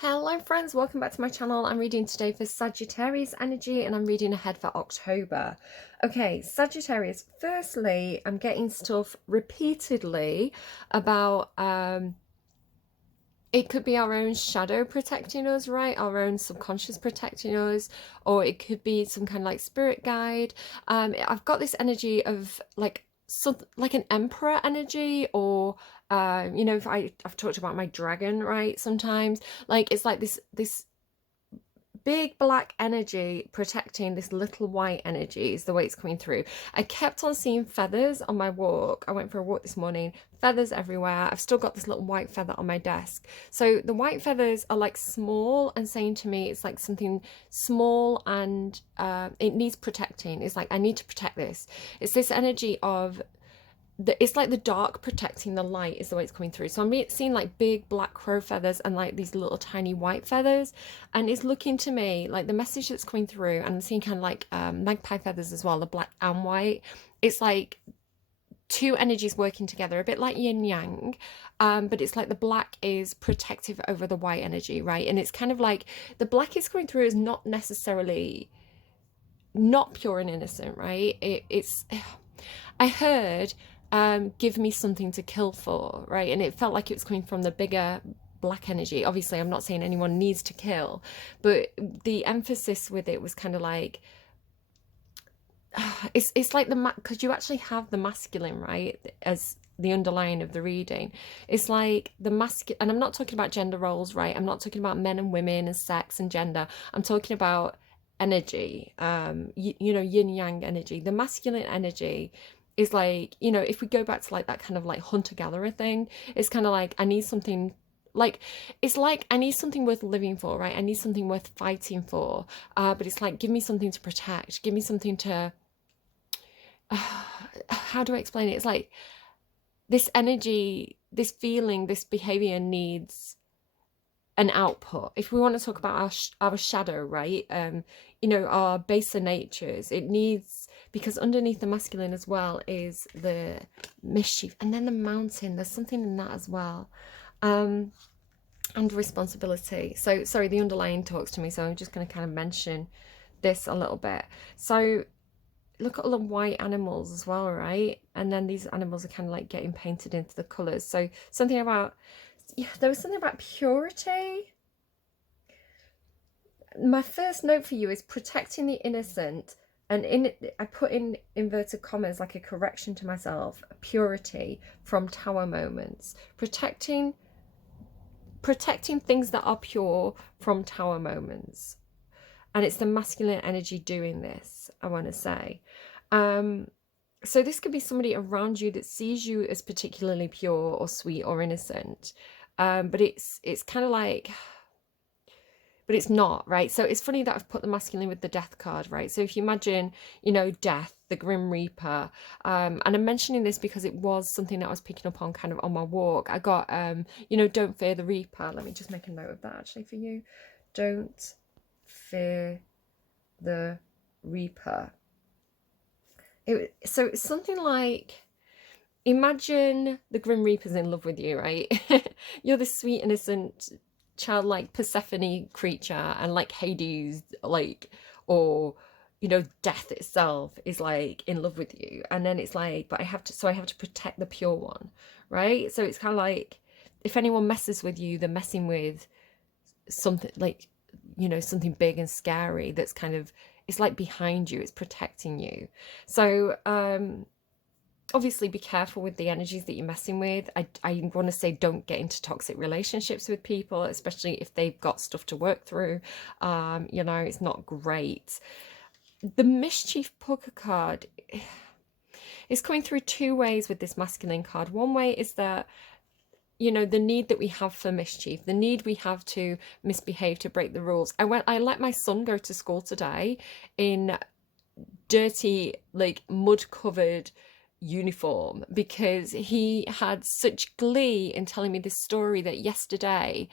Hello friends, welcome back to my channel. I'm reading today for Sagittarius energy and I'm reading ahead for October. Okay, Sagittarius, firstly, I'm getting stuff repeatedly about it could be our own shadow protecting us, right? Our own subconscious protecting us, or it could be some kind of like spirit guide. I've got this energy of like an emperor energy, or you know, if I've talked about my dragon, right? Sometimes like it's like this big black energy protecting this little white energy is the way it's coming through. I kept on seeing feathers on my walk. I went for a walk this morning, feathers everywhere. I've still got this little white feather on my desk. So the white feathers are like small and saying to me it's like something small and it needs protecting. It's like I need to protect this. It's this energy of it's like the dark protecting the light is the way it's coming through. So I'm seeing like big black crow feathers and like these little tiny white feathers, and it's looking to me like the message that's coming through, and I'm seeing kind of like magpie feathers as well, the black and white. It's like two energies working together, a bit like yin yang, but it's like the black is protective over the white energy, right? And it's kind of like the black is coming through is not necessarily not pure and innocent, right? It's I heard give me something to kill for, right? And it felt like it was coming from the bigger black energy. Obviously, I'm not saying anyone needs to kill, but the emphasis with it was kind of like it's like because you actually have the masculine, right, as the underlying of the reading. It's like the masculine, and I'm not talking about gender roles, right? I'm not talking about men and women and sex and gender. I'm talking about energy, you know, yin yang energy. The masculine energy is like, you know, if we go back to like that kind of like hunter gatherer thing, it's kind of like I need something, like it's like I need something worth living for, right? I need something worth fighting for, but it's like give me something to protect, give me something to how do I explain it? It's like this energy, this feeling, this behavior needs an output. If we want to talk about our shadow, right, you know, our baser natures, it needs, because underneath the masculine as well is the mischief, and then the mountain, there's something in that as well, and responsibility. So sorry, the underlying talks to me, so I'm just going to kind of mention this a little bit. So look at all the white animals as well, right? And then these animals are kind of like getting painted into the colors. So something about, yeah, there was something about purity. My first note for you is protecting the innocent, and I put in inverted commas like a correction to myself, purity from tower moments, protecting things that are pure from tower moments. And it's the masculine energy doing this, I want to say. So this could be somebody around you that sees you as particularly pure or sweet or innocent, but it's kind of like, but it's not, right? So it's funny that I've put the masculine with the death card, right? So if you imagine, you know, death, the grim reaper, and I'm mentioning this because it was something that I was picking up on kind of on my walk. I got you know, don't fear the reaper. Let me just make a note of that actually for you. Don't fear the reaper. So it's something like, imagine the grim reaper's in love with you, right? You're this sweet innocent childlike Persephone creature, and like Hades, like, or you know, death itself is like in love with you, and then it's like, but I have to protect the pure one, right? So it's kind of like if anyone messes with you, they're messing with something like, you know, something big and scary that's kind of, it's like behind you, it's protecting you. So obviously be careful with the energies that you're messing with. I want to say don't get into toxic relationships with people, especially if they've got stuff to work through. You know, it's not great. The mischief poker card is coming through two ways with this masculine card. One way is that, you know, the need that we have for mischief, the need we have to misbehave, to break the rules. I let my son go to school today in dirty, like mud covered uniform because he had such glee in telling me this story that yesterday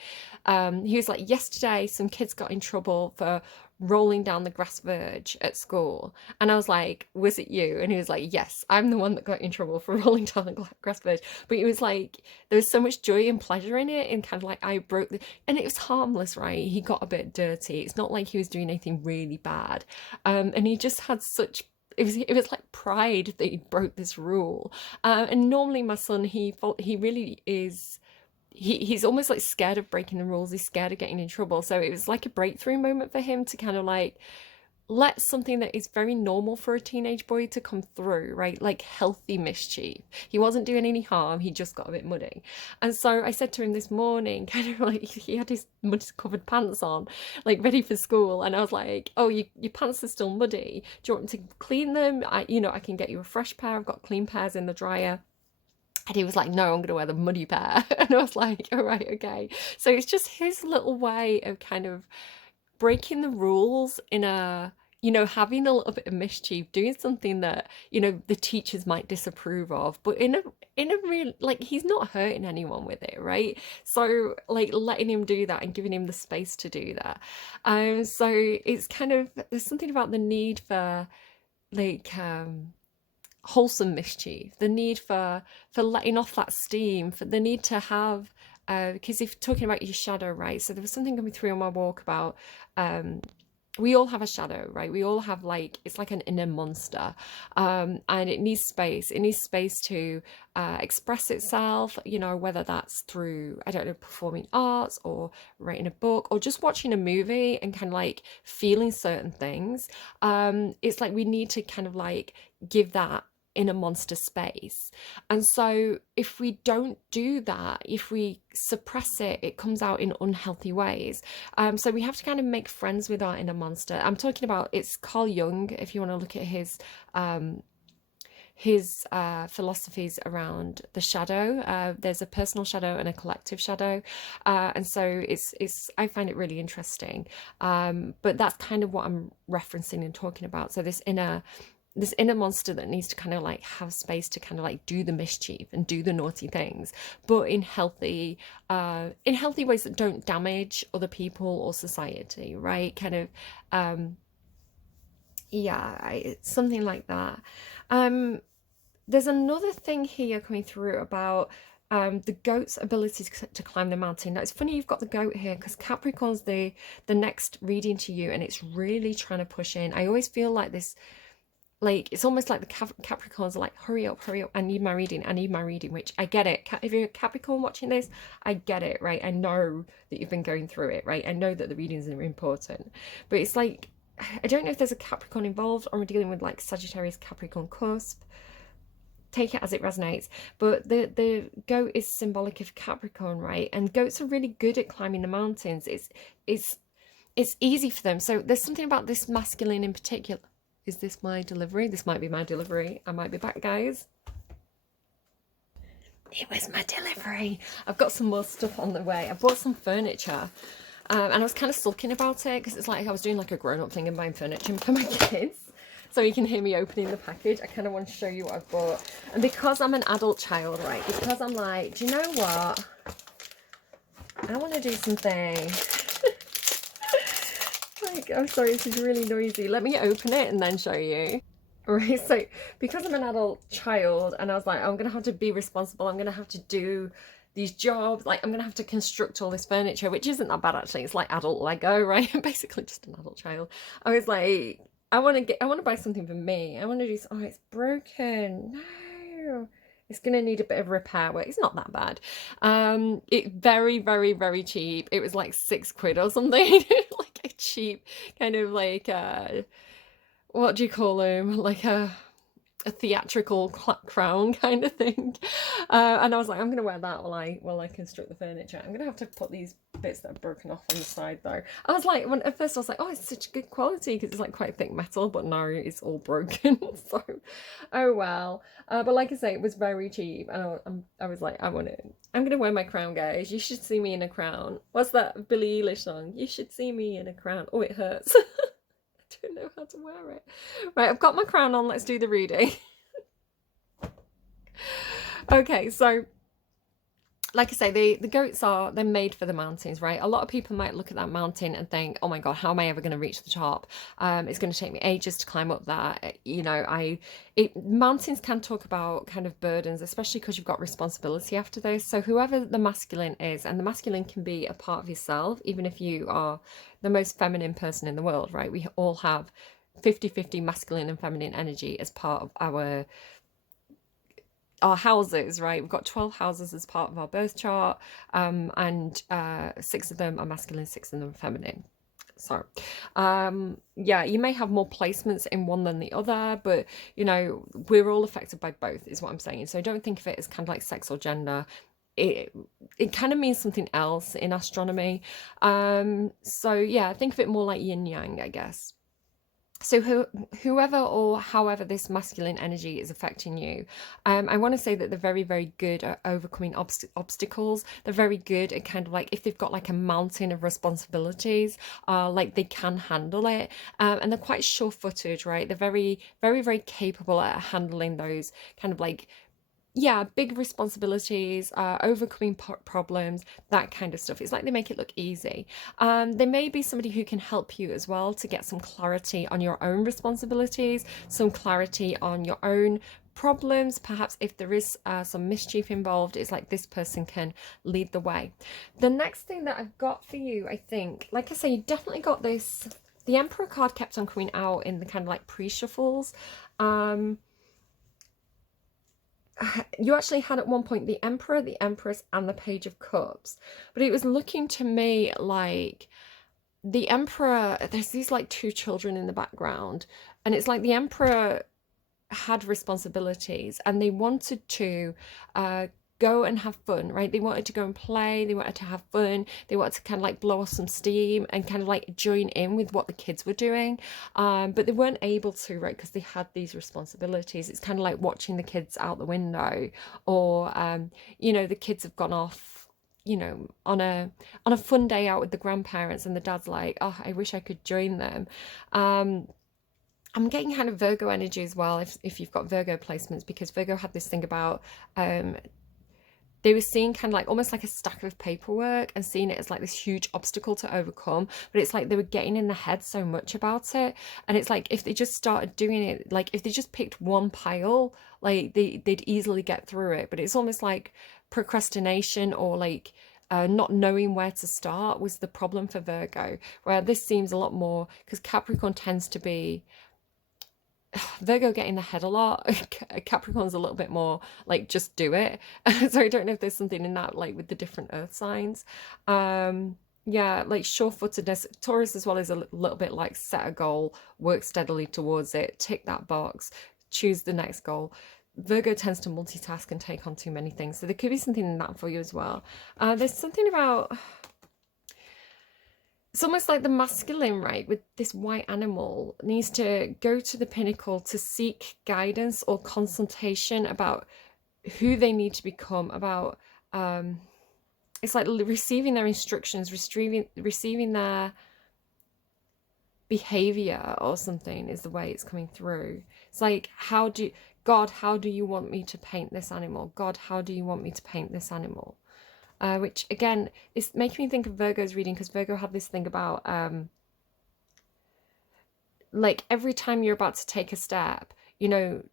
he was like, yesterday some kids got in trouble for rolling down the grass verge at school. And I was like, was it you? And he was like, yes, I'm the one that got in trouble for rolling down the grass verge. But it was like, there was so much joy and pleasure in it. And kind of like, I broke the, and it was harmless, right? He got a bit dirty. It's not like he was doing anything really bad. And he just had such, it was like pride that he broke this rule. And normally my son, he really is, he's almost like scared of breaking the rules. He's scared of getting in trouble. So it was like a breakthrough moment for him to kind of like let something that is very normal for a teenage boy to come through, right? Like healthy mischief. He wasn't doing any harm. He just got a bit muddy. And so I said to him this morning, kind of like, he had his mud covered pants on, like ready for school. And I was like, oh, your pants are still muddy. Do you want me to clean them? I can get you a fresh pair. I've got clean pairs in the dryer. And he was like, no, I'm going to wear the muddy pair. And I was like, all right, okay. So it's just his little way of kind of breaking the rules in a, having a little bit of mischief, doing something that, the teachers might disapprove of, but in a real, like, he's not hurting anyone with it, right? So like letting him do that and giving him the space to do that. So it's kind of, there's something about the need for like, wholesome mischief, the need for letting off that steam, for the need to have because if talking about your shadow, right, so there was something coming through on my walk about we all have a shadow, right? We all have like, it's like an inner monster, and it needs space to express itself, whether that's through, I don't know, performing arts or writing a book or just watching a movie and kind of like feeling certain things. It's like we need to kind of like give that in a monster space. And so if we don't do that, if we suppress it, it comes out in unhealthy ways. So we have to kind of make friends with our inner monster. I'm talking about, it's Carl Jung, if you want to look at his philosophies around the shadow. There's a personal shadow and a collective shadow, and so it's I find it really interesting, but that's kind of what I'm referencing and talking about. So this inner monster that needs to kind of like have space to kind of like do the mischief and do the naughty things, but in healthy ways that don't damage other people or society, right? Kind of it's something like that. There's another thing here coming through about the goat's ability to climb the mountain. Now it's funny you've got the goat here, because Capricorn's the next reading to you, and it's really trying to push in. I always feel like this, like it's almost like the Capricorns are like, hurry up, I need my reading, which I get it. If you're a Capricorn watching this, I get it, right? I know that you've been going through it, right? I know that the readings are important, but it's like, I don't know if there's a Capricorn involved or we're dealing with like Sagittarius Capricorn cusp. Take it as it resonates. But the goat is symbolic of Capricorn, right? And goats are really good at climbing the mountains. It's easy for them. So there's something about this masculine in particular. Is this my delivery? This might be my delivery. I might be back, guys. It was my delivery. I've got some more stuff on the way. I bought some furniture. And I was kind of sulking about it because it's like I was doing like a grown-up thing and buying furniture for my kids. So you can hear me opening the package. I kind of want to show you what I've bought. And because I'm an adult child, right? Because I'm like, do you know what? I want to do something. Like, I'm sorry, this is really noisy. Let me open it and then show you. Right, so because I'm an adult child and I was like, I'm going to have to be responsible. I'm going to have to do these jobs. Like, I'm going to have to construct all this furniture, which isn't that bad, actually. It's like adult Lego, right? I'm basically just an adult child. I was like, I want to buy something for me. I want to do, oh, it's broken. No. It's going to need a bit of repair work. It's not that bad. It's very, very, very cheap. It was like £6 or something. Like a cheap kind of like, what do you call them? Like a theatrical crown kind of thing. And I was like, I'm going to wear that while I construct the furniture. I'm going to have to put these bits that are broken off on the side though. I was like, at first I was like, oh, it's such good quality because it's like quite thick metal, but no, it's all broken. So, oh well. But like I say, it was very cheap. And I was like, I want it. I'm going to wear my crown, guys. You should see me in a crown. What's that Billie Eilish song? You should see me in a crown. Oh, it hurts. I don't know how to wear it. Right, I've got my crown on. Let's do the reading. Okay, so like I say, the goats they're made for the mountains, right? A lot of people might look at that mountain and think, oh my God, how am I ever going to reach the top? It's going to take me ages to climb up that. You know, mountains can talk about kind of burdens, especially because you've got responsibility after those. So whoever the masculine is, and the masculine can be a part of yourself, even if you are the most feminine person in the world, right? We all have 50-50 masculine and feminine energy as part of our houses, right? We've got 12 houses as part of our birth chart, and 6 of them are masculine, 6 of them are feminine. So yeah, you may have more placements in one than the other, but you know, we're all affected by both is what I'm saying. So don't think of it as kind of like sex or gender. It kind of means something else in astronomy. So yeah, think of it more like yin yang, I guess. So whoever or however this masculine energy is affecting you, I want to say that they're very, very good at overcoming obstacles. They're very good at kind of like if they've got like a mountain of responsibilities, like they can handle it, and they're quite sure-footed, right? They're very, very, very capable at handling those kind of like, yeah, big responsibilities, overcoming problems, that kind of stuff. It's like they make it look easy. There may be somebody who can help you as well to get some clarity on your own responsibilities, some clarity on your own problems. Perhaps if there is some mischief involved, it's like this person can lead the way. The next thing that I've got for you, I think, like I say, you definitely got this. The Emperor card kept on coming out in the kind of like pre-shuffles. You actually had at one point the Emperor, the Empress, and the Page of Cups. But it was looking to me like the Emperor, there's these like 2 children in the background, and it's like the Emperor had responsibilities and they wanted to go and have fun, right? They wanted to go and play, they wanted to have fun, they wanted to kind of like blow off some steam and kind of like join in with what the kids were doing, but they weren't able to, right? Because they had these responsibilities. It's kind of like watching the kids out the window, or you know, the kids have gone off, you know, on a fun day out with the grandparents, and the dad's like, oh, I wish I could join them. I'm getting kind of Virgo energy as well, if you've got Virgo placements, because Virgo had this thing about they were seeing kind of like almost like a stack of paperwork and seeing it as like this huge obstacle to overcome, but it's like they were getting in the head so much about it, and it's like if they just started doing it, like if they just picked one pile, like they'd easily get through it. But it's almost like procrastination, or like not knowing where to start was the problem for Virgo, where this seems a lot more, because Capricorn tends to be Virgo get in the head a lot. Capricorn's a little bit more like just do it. So I don't know if there's something in that, like with the different earth signs. Yeah, like sure-footedness. Taurus as well is a little bit like set a goal, work steadily towards it, tick that box, choose the next goal. Virgo tends to multitask and take on too many things, so there could be something in that for you as well. There's something about, it's almost like the masculine, right, with this white animal needs to go to the pinnacle to seek guidance or consultation about who they need to become, about it's like receiving their instructions, receiving their behavior or something is the way it's coming through. It's like, God, how do you want me to paint this animal? God, how do you want me to paint this animal? Which again is making me think of Virgo's reading, because Virgo had this thing about like every time you're about to take a step, you know,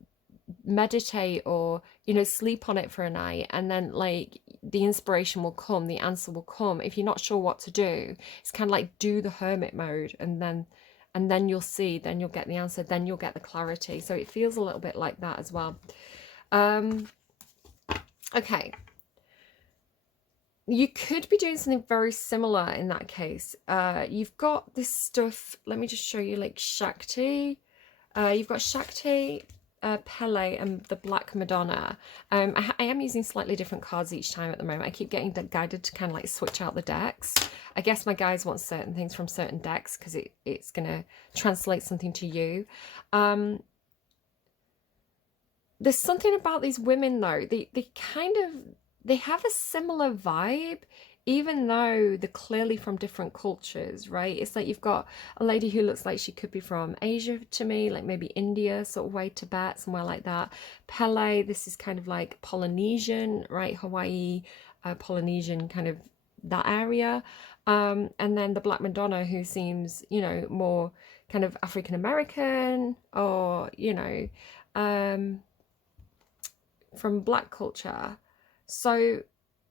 meditate, or you know, sleep on it for a night, and then like the inspiration will come, the answer will come. If you're not sure what to do, it's kind of like do the hermit mode, and then you'll see, then you'll get the answer, then you'll get the clarity. So it feels a little bit like that as well. Okay, you could be doing something very similar in that case. You've got this stuff, let me just show you, like Shakti. You've got Shakti, Pele, and the Black Madonna. I am using slightly different cards each time at the moment. I keep getting guided to kind of like switch out the decks. I guess my guys want certain things from certain decks because it's going to translate something to you. There's something about these women though. They have a similar vibe, even though they're clearly from different cultures, right? It's like you've got a lady who looks like she could be from Asia to me, like maybe India sort of way, Tibet, somewhere like that. Pele, this is kind of like Polynesian, right? Hawaii, Polynesian kind of that area. And then the Black Madonna, who seems, you know, more kind of African American, or, you know, from Black culture. So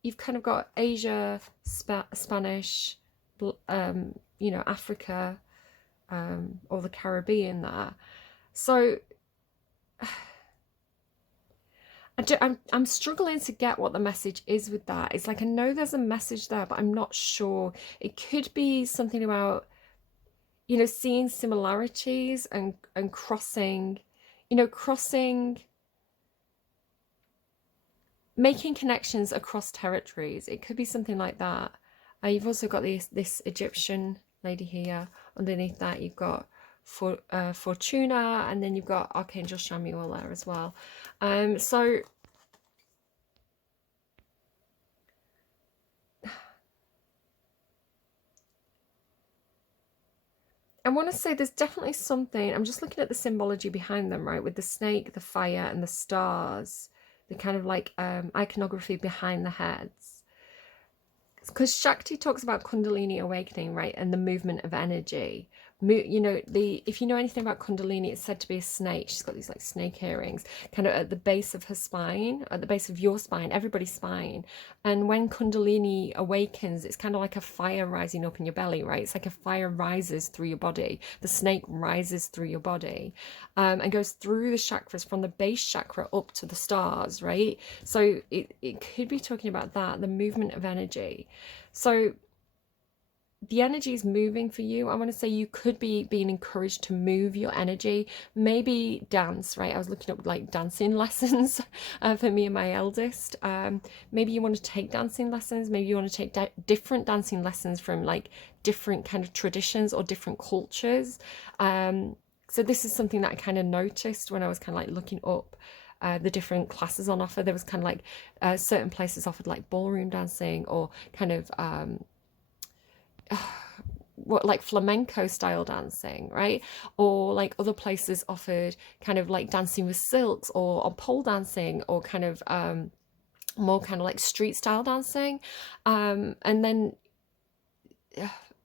you've kind of got Asia, Spanish, you know, Africa, or the Caribbean there. So I'm struggling to get what the message is with that. It's like, I know there's a message there, but I'm not sure. It could be something about, you know, seeing similarities and crossing, you know, making connections across territories. It could be something like that. You've also got this Egyptian lady here. Underneath that, you've got Fortuna, and then you've got Archangel Samuel there as well. So I want to say there's definitely something. I'm just looking at the symbology behind them, right? With the snake, the fire, and the stars. The kind of like iconography behind the heads. Because Shakti talks about Kundalini awakening, right? And the movement of energy. You know, if you know anything about Kundalini, it's said to be a snake. She's got these like snake earrings kind of at the base of her spine, at the base of your spine, everybody's spine. And when Kundalini awakens, it's kind of like a fire rising up in your belly, right? It's like a fire rises through your body. The snake rises through your body, and goes through the chakras from the base chakra up to the stars, right? So it could be talking about that, the movement of energy. So the energy is moving for you. I want to say you could be being encouraged to move your energy, maybe dance, right? I was looking up like dancing lessons for me and my eldest. Maybe you want to take dancing lessons. Maybe you want to take different dancing lessons from like different kind of traditions or different cultures. So this is something that I kind of noticed when I was kind of like looking up the different classes on offer. There was kind of like certain places offered like ballroom dancing, or kind of what, like flamenco style dancing, right? Or like other places offered kind of like dancing with silks, or pole dancing, or kind of more kind of like street style dancing. And then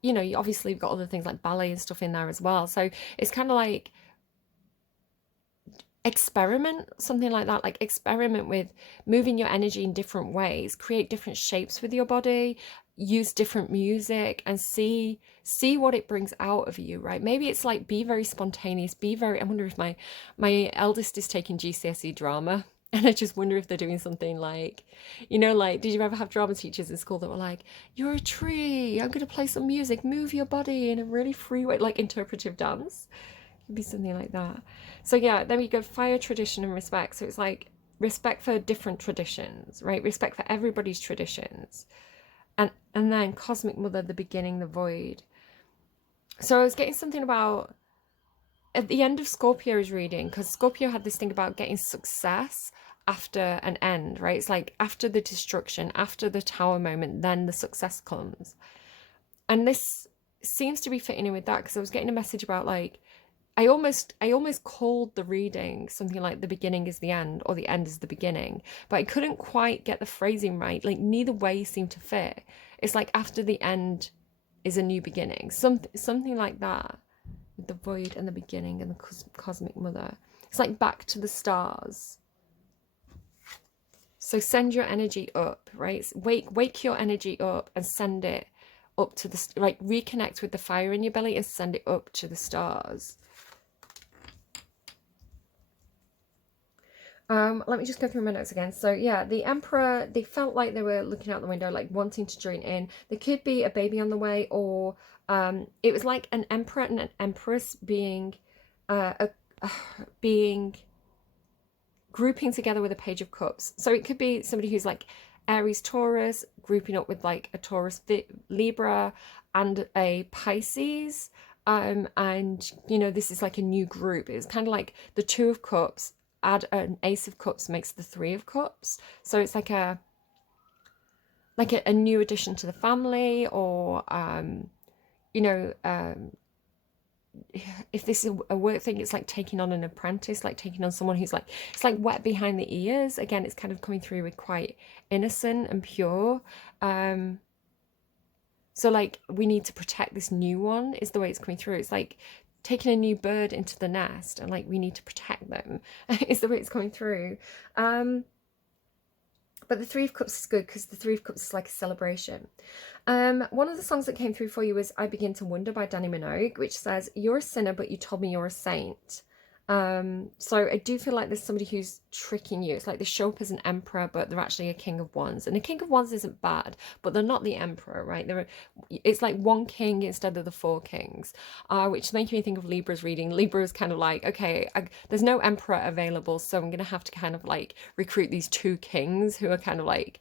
you know, you obviously have got other things like ballet and stuff in there as well. So it's kind of like experiment, something like that. Like experiment with moving your energy in different ways, create different shapes with your body, use different music, and see what it brings out of you, right? Maybe it's like, be very spontaneous, be very, I wonder if my eldest is taking GCSE drama, and I just wonder if they're doing something like, you know, like, did you ever have drama teachers in school that were like, you're a tree, I'm gonna play some music, move your body in a really free way, like interpretive dance? It'd be something like that. So yeah, then we go fire, tradition, and respect. So it's like respect for different traditions, right? Respect for everybody's traditions. And then cosmic mother, the beginning, the void. So I was getting something about at the end of Scorpio's reading, because Scorpio had this thing about getting success after an end, right? It's like after the destruction, after the tower moment, then the success comes. And this seems to be fitting in with that, because I was getting a message about like, I almost called the reading something like the beginning is the end, or the end is the beginning, but I couldn't quite get the phrasing right. Like neither way seemed to fit. It's like after the end is a new beginning, something like that, with the void and the beginning and the cosmic mother. It's like back to the stars. So send your energy up, right? Wake your energy up and send it up to the, like, reconnect with the fire in your belly and send it up to the stars. Let me just go through my notes again. So yeah, the Emperor, they felt like they were looking out the window, like wanting to join in. There could be a baby on the way, or it was like an Emperor and an Empress being grouping together with a Page of Cups. So it could be somebody who's like Aries, Taurus, grouping up with like a Taurus, Libra, and a Pisces. And you know, this is like a new group. It's kind of like the Two of Cups, add an Ace of Cups makes the Three of Cups. So it's like a new addition to the family, or you know, if this is a work thing, it's like taking on an apprentice, like taking on someone who's like, it's like wet behind the ears. Again, it's kind of coming through with quite innocent and pure. Um, so like we need to protect this new one is the way it's coming through. It's like taking a new bird into the nest and like we need to protect them is the way it's coming through. But the Three of Cups is good because the Three of Cups is like a celebration. One of the songs that came through for you was I Begin to Wonder by Dannii Minogue, which says, you're a sinner, but you told me you're a saint. So I do feel like there's somebody who's tricking you. It's like they show up as an emperor, but they're actually a king of wands. And a king of wands isn't bad, but they're not the emperor, right? It's like one king instead of the four kings, which makes me think of Libra's reading. Libra is kind of like, okay, there's no emperor available, so I'm going to have to kind of like recruit these two kings who are kind of like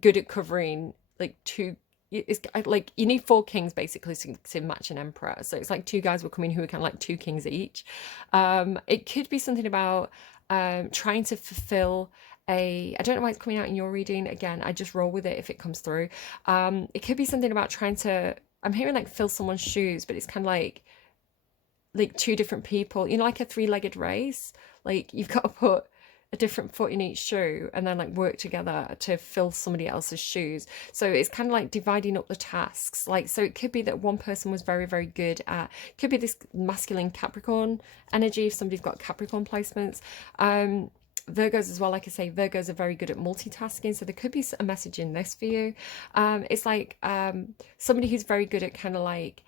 good at covering like two. It's like you need four kings basically to match an emperor, so it's like two guys will come in who are kind of like two kings each. It could be something about trying to fulfill I don't know why it's coming out in your reading. Again, I just roll with it if it comes through. It could be something about trying to, I'm hearing like fill someone's shoes, but it's kind of like two different people, you know, like a three-legged race. Like you've got to put a different foot in each shoe and then like work together to fill somebody else's shoes. So it's kind of like dividing up the tasks. Like, so it could be that one person was very, very good at, could be this masculine Capricorn energy if somebody's got Capricorn placements. Virgos as well, like I say, Virgos are very good at multitasking, so there could be a message in this for you. It's like somebody who's very good at kind of like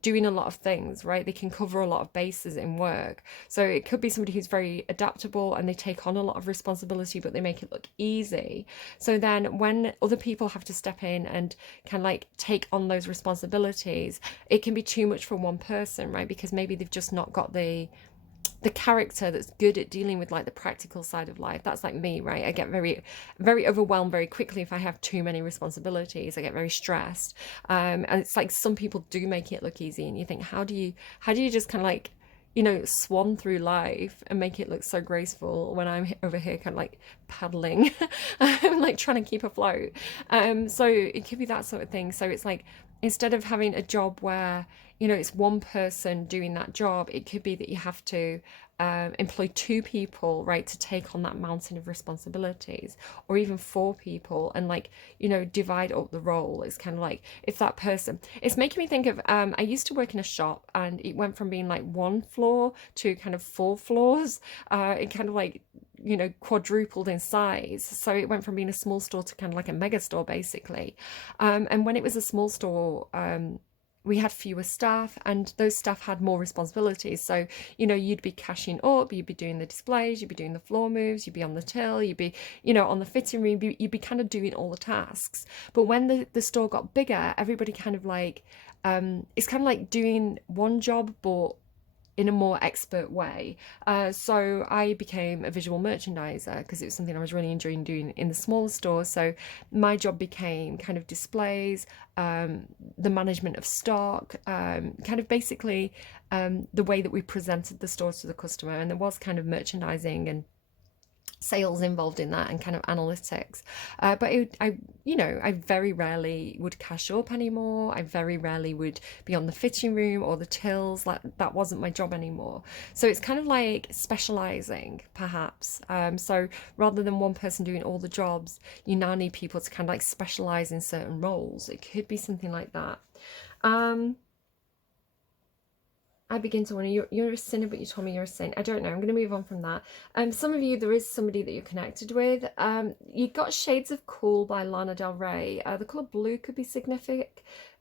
doing a lot of things, right? They can cover a lot of bases in work. So it could be somebody who's very adaptable and they take on a lot of responsibility, but they make it look easy. So then when other people have to step in and kind of like take on those responsibilities, it can be too much for one person, right? Because maybe they've just not got the character that's good at dealing with like the practical side of life. That's like me, right? I get very, very overwhelmed very quickly if I have too many responsibilities. I get very stressed. And it's like some people do make it look easy, and you think, how do you just kind of like, you know, swan through life and make it look so graceful when I'm over here kind of like paddling. I'm like trying to keep afloat. So it could be that sort of thing. So it's like instead of having a job where, you know, it's one person doing that job, it could be that you have to employ two people, right, to take on that mountain of responsibilities, or even four people, and like, you know, divide up the role. It's kind of like if that person, it's making me think of I used to work in a shop, and it went from being like one floor to kind of four floors. It kind of like, you know, quadrupled in size. So it went from being a small store to kind of like a mega store basically. And when it was a small store, we had fewer staff, and those staff had more responsibilities. So, you know, you'd be cashing up, you'd be doing the displays, you'd be doing the floor moves, you'd be on the till, you'd be, you know, on the fitting room, you'd be kind of doing all the tasks. But when the store got bigger, everybody kind of like, it's kind of like doing one job, but in a more expert way. So I became a visual merchandiser because it was something I was really enjoying doing in the smaller store. So my job became kind of displays, the management of stock, kind of basically the way that we presented the stores to the customer. And there was kind of merchandising and sales involved in that, and kind of analytics. But you know, I very rarely would cash up anymore. I very rarely would be on the fitting room or the tills. Like that wasn't my job anymore. So it's kind of like specializing, perhaps. So rather than one person doing all the jobs, you now need people to kind of like specialize in certain roles. It could be something like that. I begin to wonder, you're a sinner, but you told me you're a saint. I don't know. I'm going to move on from that. Some of you, there is somebody that you're connected with. You got Shades of Cool by Lana Del Rey. The colour blue could be significant.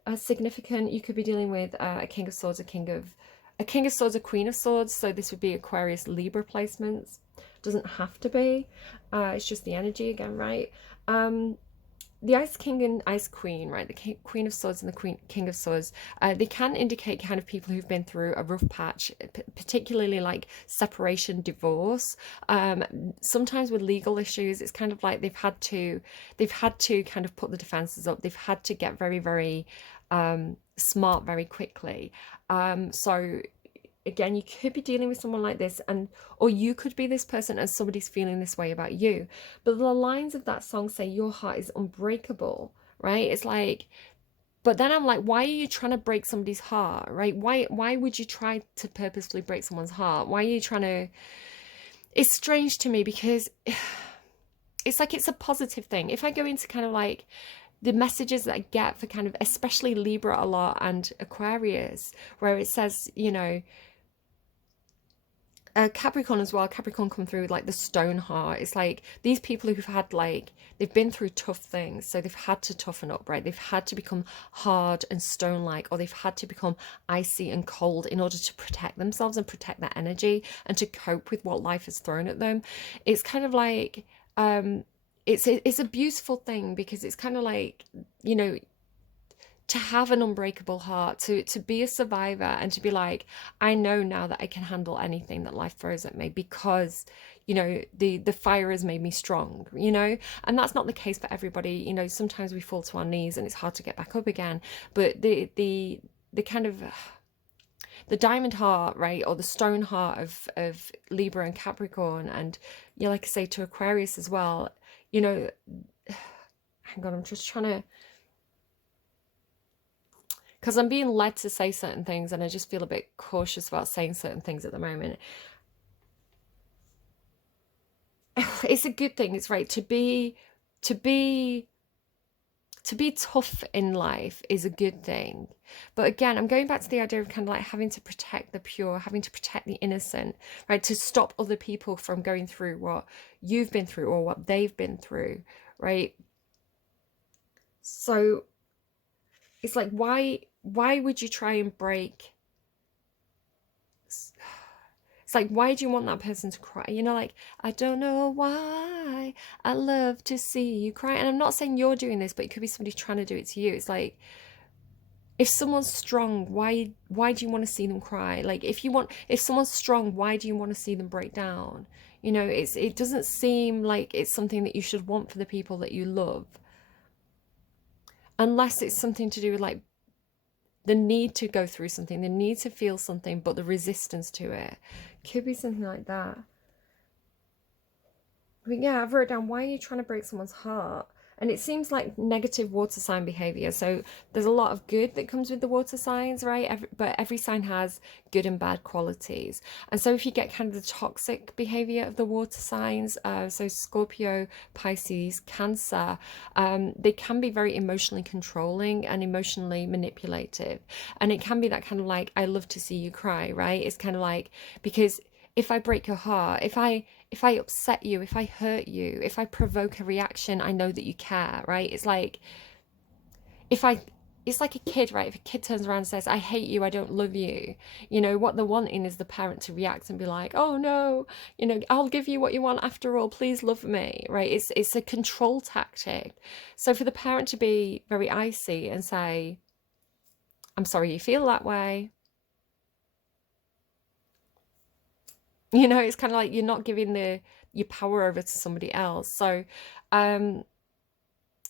You could be dealing with a King of Swords, a King of Swords, a Queen of Swords. So this would be Aquarius, Libra placements. Doesn't have to be. It's just the energy again, right? The Ice King and Ice Queen, right? The Queen of Swords and the King of Swords, they can indicate kind of people who've been through a rough patch, particularly like separation, divorce. Sometimes with legal issues, it's kind of like they've had to kind of put the defenses up. They've had to get very, very smart very quickly. So again, you could be dealing with someone like this, or you could be this person and somebody's feeling this way about you. But the lines of that song say your heart is unbreakable, right? It's like But then I'm like, why are you trying to break somebody's heart, right? Why would you try to purposefully break someone's heart? Why are you trying to? It's strange to me because it's like it's a positive thing. If I go into kind of like the messages that I get for kind of especially Libra a lot and Aquarius, where it says, you know, Capricorn as well. Capricorn come through with like the stone heart. It's like these people who've had like they've been through tough things, so they've had to toughen up, right? They've had to become hard and stone like, or they've had to become icy and cold in order to protect themselves and protect their energy and to cope with what life has thrown at them. It's kind of like it's a beautiful thing because it's kind of like, you know, to have an unbreakable heart, to be a survivor and to be like, I know now that I can handle anything that life throws at me because, you know, the fire has made me strong, you know. And that's not the case for everybody. You know, sometimes we fall to our knees and it's hard to get back up again. But the kind of the diamond heart, right, or the stone heart of Libra and Capricorn, and, you know, like I say, to Aquarius as well, you know, hang on, I'm just trying to, because I'm being led to say certain things and I just feel a bit cautious about saying certain things at the moment. It's a good thing. It's right to be tough in life is a good thing. But again, I'm going back to the idea of kind of like having to protect the pure, having to protect the innocent, right? To stop other people from going through what you've been through or what they've been through, right? So it's like, why would you try and break? It's like, why do you want that person to cry? You know, like, I don't know why I love to see you cry. And I'm not saying you're doing this, but it could be somebody trying to do it to you. It's like, if someone's strong, why do you want to see them cry? Like, if someone's strong, why do you want to see them break down? You know, it doesn't seem like it's something that you should want for the people that you love. Unless it's something to do with like the need to go through something, the need to feel something, but the resistance to it. Could be something like that. But yeah, I've wrote down, why are you trying to break someone's heart? And it seems like negative water sign behavior. So there's a lot of good that comes with the water signs, right? But every sign has good and bad qualities. And so if you get kind of the toxic behavior of the water signs, so Scorpio, Pisces, Cancer, they can be very emotionally controlling and emotionally manipulative. And it can be that kind of like, I love to see you cry, right? It's kind of like, because if I break your heart, if I upset you, if I hurt you, if I provoke a reaction, I know that you care, right? It's like if I it's like a kid, right? If a kid turns around and says, I hate you, I don't love you, you know, what they're wanting is the parent to react and be like, oh no, you know, I'll give you what you want after all, please love me, right? It's a control tactic. So for the parent to be very icy and say, I'm sorry you feel that way, you know, it's kind of like you're not giving your power over to somebody else. So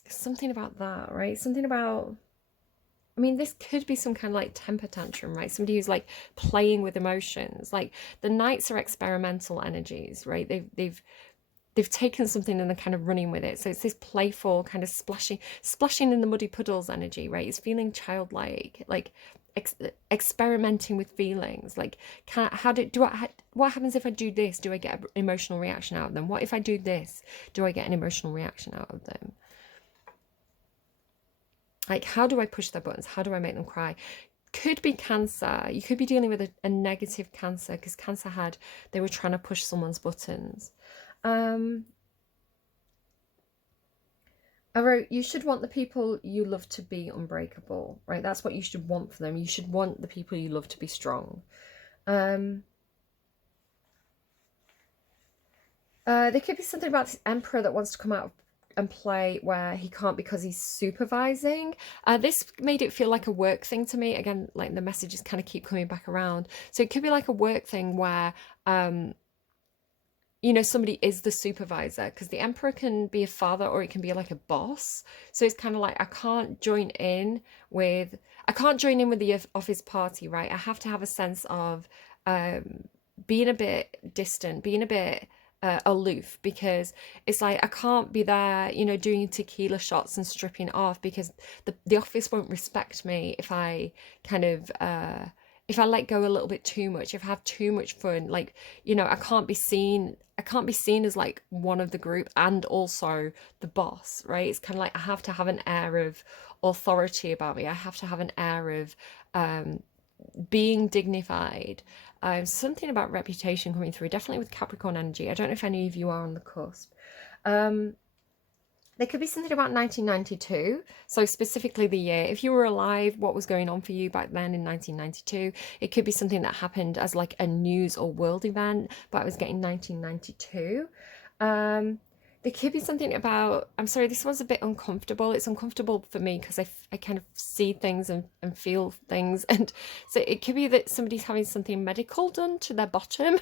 something about that, right? Something about, I mean, this could be some kind of like temper tantrum, right? Somebody who's like playing with emotions. Like the knights are experimental energies, right? They've taken something and they're kind of running with it. So it's this playful kind of splashing in the muddy puddles energy, right? It's feeling childlike, like experimenting with feelings. Like, what happens if I do this? Do I get an emotional reaction out of them? What if I do this? Do I get an emotional reaction out of them? Like, how do I push their buttons? How do I make them cry? Could be Cancer. You could be dealing with a negative Cancer, because Cancer they were trying to push someone's buttons. I wrote, you should want the people you love to be unbreakable, right? That's what you should want for them. You should want the people you love to be strong. There could be something about this Emperor that wants to come out and play where he can't because he's supervising. This made it feel like a work thing to me. Again, like the messages kind of keep coming back around. So it could be like a work thing where you know, somebody is the supervisor, because the Emperor can be a father or it can be like a boss. So it's kind of like, I can't join in with the office party, right? I have to have a sense of being a bit distant, being a bit aloof, because it's like I can't be there, you know, doing tequila shots and stripping off, because the office won't respect me if I kind of if I let go a little bit too much, if I have too much fun. Like, you know, I can't be seen as like one of the group and also the boss, right? It's kind of like I have to have an air of authority about me. I have to have an air of um being dignified. Something about reputation coming through, definitely with Capricorn energy. I don't know if any of you are on the cusp. Um, there could be something about 1992. So specifically the year. If you were alive, what was going on for you back then in 1992? It could be something that happened as like a news or world event, but I was getting 1992. Um, there could be something about, I'm sorry, this one's a bit uncomfortable. It's uncomfortable for me because I kind of see things and feel things. And so it could be that somebody's having something medical done to their bottom,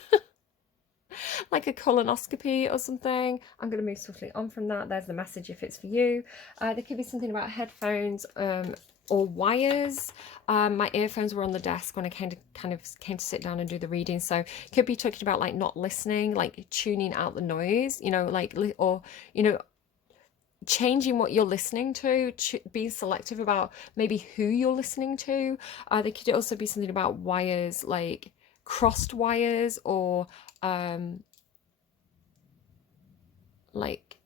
like a colonoscopy or something. I'm going to move swiftly on from that. There's the message if it's for you. There could be something about headphones or wires. My earphones were on the desk when I kind of came to sit down and do the reading. So could be talking about like not listening, like tuning out the noise, you know, like, or, you know, changing what you're listening to, being selective about maybe who you're listening to. There could also be something about wires, like crossed wires, or like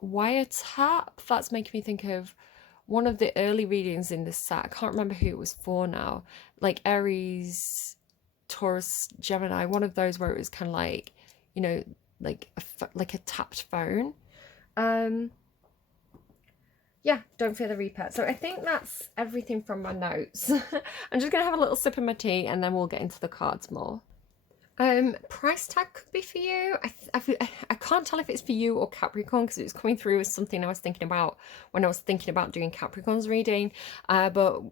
wiretap. That's making me think of one of the early readings in this set. I can't remember who it was for now. Like Aries, Taurus, Gemini. One of those where it was kind of like, you know, like like a tapped phone. Yeah, don't fear the reaper. So I think that's everything from my notes. I'm just gonna have a little sip of my tea and then we'll get into the cards more. Price tag could be for you. I can't tell if it's for you or Capricorn because it was coming through as something I was thinking about when I was thinking about doing Capricorn's reading. But